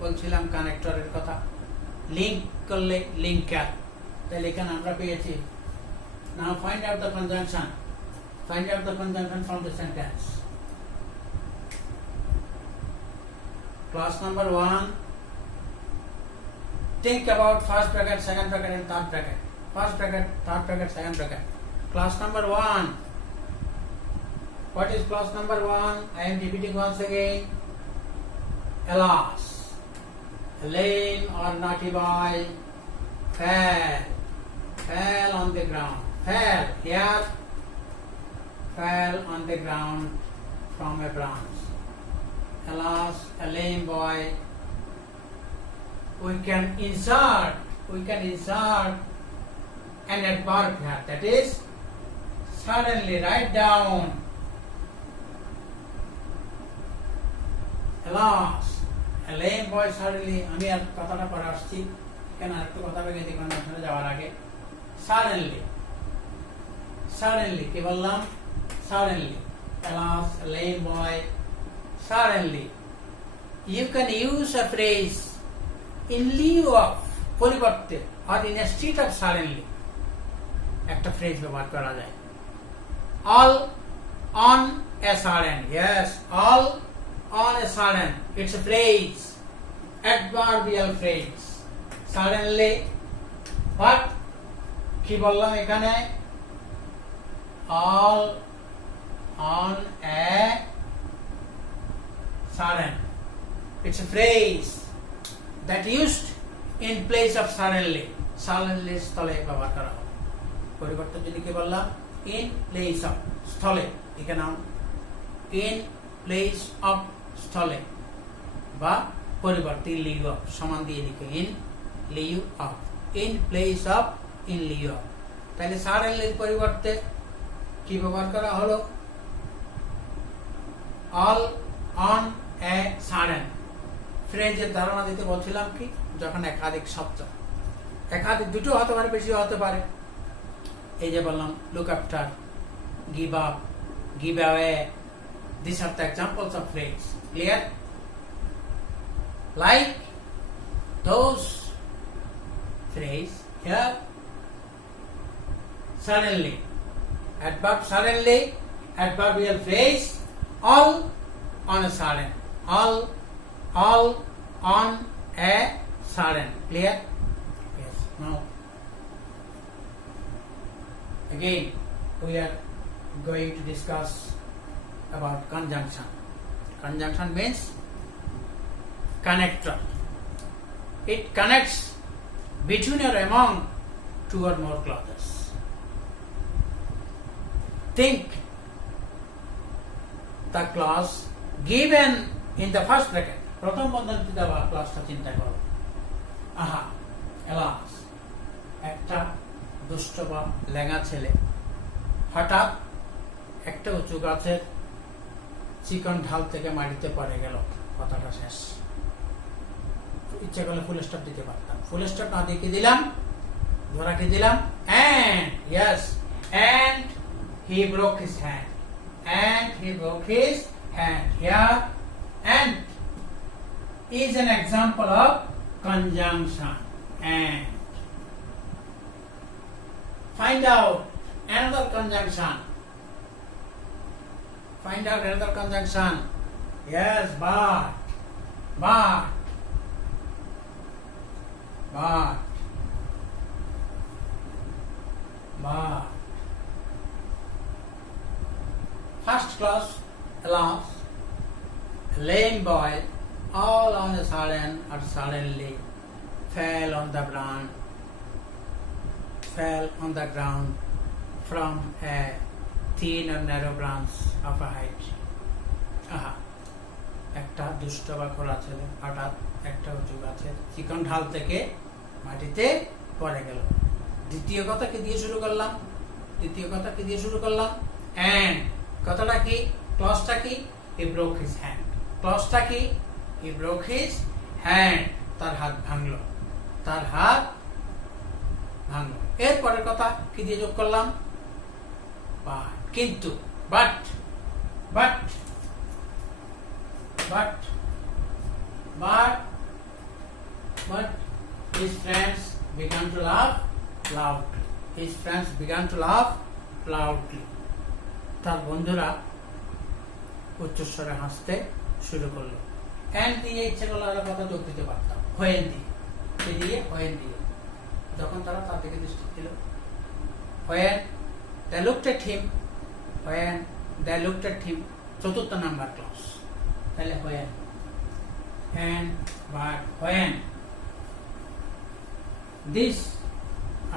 বলছিলাম কানেক্টরের কথা, লিংক করলে লিঙ্কার। তাহলে এখানে আমরা পেয়েছি, now find out the conjunction, find out the conjunction from the sentence. Clause number 1, think about first bracket, second bracket and third bracket. First bracket, third bracket, second bracket. Clause number 1, what is clause number 1? I am repeating once again. Alas, a lame or naughty boy fell on the ground. Fell here, fell on the ground from a branch. Alas, a lame boy. We can insert an adverb here, that is suddenly. Write down, alas, a lame boy suddenly. আমি আর কথাটা পড়ে আসছি, কেন আরেকটু কথা বলে দিই কনজাংশনে যাওয়ার আগে। suddenly কি বললাম? suddenly, alas, a lame boy suddenly. You can use a phrase in lieu of, পরিবর্তে, or in a instead of suddenly একটা ফ্রেজ ব্যবহার করা যায়। all on a sudden, yes, all on a sudden, it's a phrase, adverbial phrase. suddenly, what কি বললাম এখানে? all on a sudden, it's a phrase that used in place of suddenly. suddenly স্থলে ব্যবহার করা হয়। পরিবর্তন যদি কি বললাম? in place of, স্থলে, এখানে in place of স্থলে, বা পরিবর্তে lieu of, সমান দিয়ে লিখে in lieu of, in place of, in lieu of। তাহলে suddenly এর পরিবর্তে কি ব্যবহার করা হলো? all on a sudden। ফ্রেজের ধারণা দিতে বলছিলাম কি, যখন একাধিক শব্দ, একাধিক, দুটো হতে পারে, বেশি হতে পারে। এই যে বললাম look after, give up, give away, these are the examples of phrase. Clear? Like those phrase here, suddenly, adverb suddenly, adverbial phrase, all on a sudden, all on a sudden. Clear? Yes. Now again we are going to discuss about conjunction. Conjunction means connector. It connects between or among two or more clauses. Think the clause given in the first bracket, প্রথম বন্ধনীতে দেওয়া ক্লাসটা চিন্তা করো। আহা, alas, একটা দুষ্ট বা লেঙা ছেলে হঠাৎ একটা উঁচু গাছের চিকন ঢাল থেকে মাটিতে পড়ে গেল। কথাটা শেষ। ইচ্ছে করলে ফুল স্টপ দিতে পারতাম, ফুল স্টপ না দিয়ে কি দিলাম? ধরা কি দিলাম? and, yes, and he broke his hand, and he broke his hand. Here, and is an example of conjunction. And find out another conjunction. Find out another conjunction. Yes, but, but, but, but. First clause, alas, a lame boy, all on a sudden or suddenly fell on the ground from a thin or narrow branch of a high tree. একটা দুষ্ট বা খোলা ছেলে হঠাৎ একটা উঁচু গাছের চিকন ঢাল থেকে মাটিতে পড়ে গেল। দ্বিতীয় কথা কি দিয়ে শুরু করলাম? and কথাটা কি? ক্লজটা কি? he broke his hand. ক্লজটা কি? he broke his hand. তার হাত ভাঙলো। এর পরের কথা কি দিয়ে যোগ করলাম? কিন্তু but his friends began to laugh loudly. তার বন্ধুরা উচ্চস্বরে হাসতে শুরু করলো। and দিয়ে ইচ্ছে করলে আরো কথা যোগ দিতে পারতাম, when দিয়ে যখন তারা তার দিকে দৃষ্টি দিল। when they looked at him চতুর্থ নাম্বার ক্লজ। তাহলে when and but when. These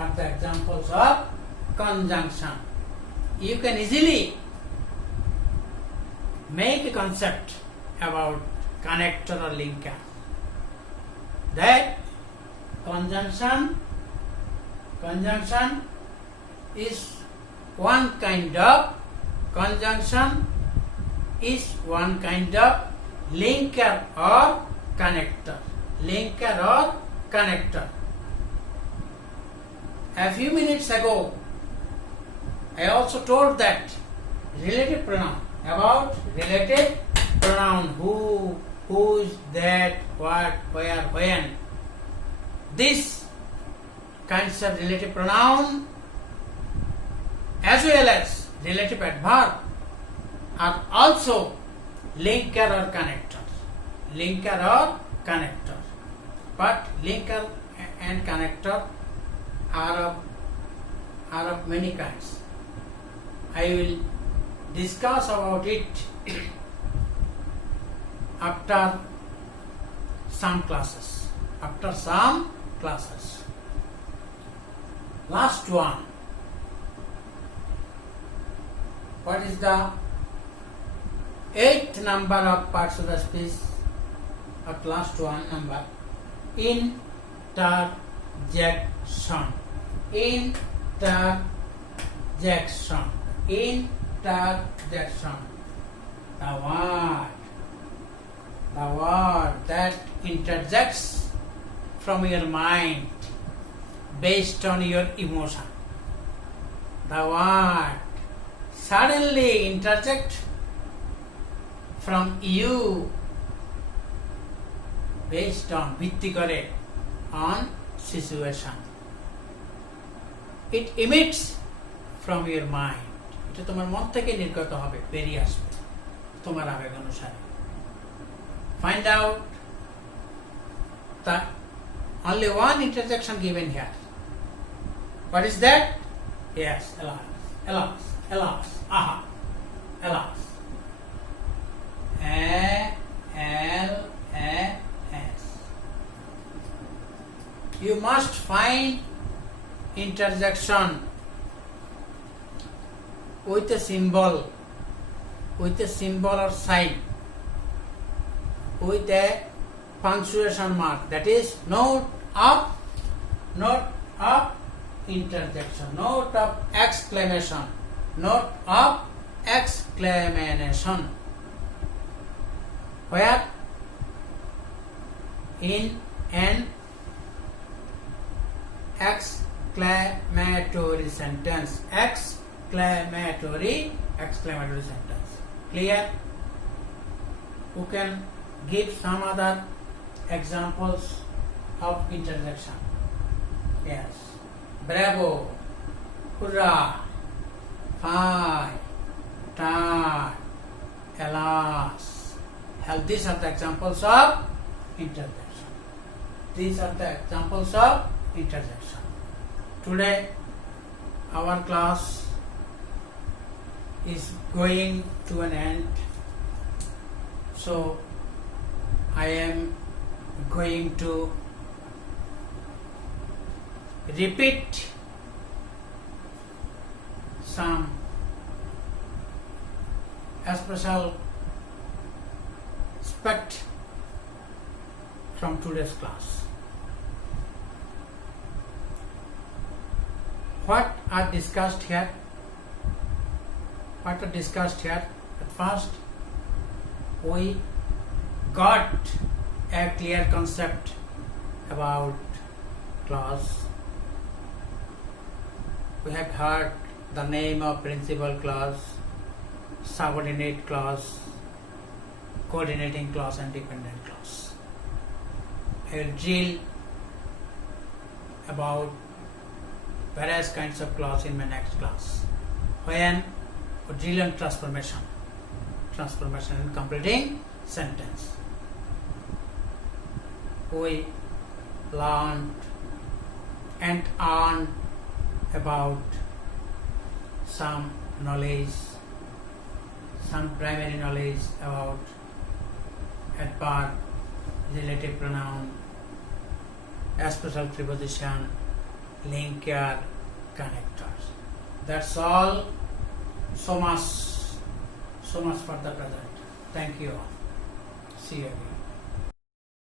are the examples of conjunction. You can easily make a concept about connector or linker. That conjunction is one kind of linker or connector. A few minutes ago, I also told that relative pronoun who, whose, that, what, where, when. These kinds of relative pronoun as well as relative adverb are also linker or connector. But linker and connector are of many kinds. I will discuss about it after some classes. Last one. What is the 8th number of parts of the speech of last one number? Interjection. The word that interjects from your mind based on your emotion. The word suddenly interject from you based on ভিত্তি করে on situation. It emits from your mind. এটা তোমার মন থেকে নির্গত হবে, বেরিয়ে আসবে তোমার আবেগ অনুসারে। Find out the only one interjection given here. What is that? Yes, alas, aha, alas. A-L-A-S. You must find interjection with a symbol or sign, with a punctuation mark, that is note of interjection, note of exclamation, where in an exclamatory sentence. Clear? Who can give some other examples of interjection? Yes. Bravo, hurrah, fine, tar, alas. These are the examples of interjection. Today our class is going to an end, so I am going to repeat some special aspect from today's class. What are discussed here? What are discussed here? At first, we got a clear concept about class. We have heard the name of principal class, subordinate class, coordinating class and dependent class. I will drill about various kinds of class in my next class. When we drill on transformation in completing sentence. We learned and earned about some knowledge, some primary knowledge about adverb, relative pronoun, special preposition, linker, connectors. That's all. So much for the present. Thank you all. See you again.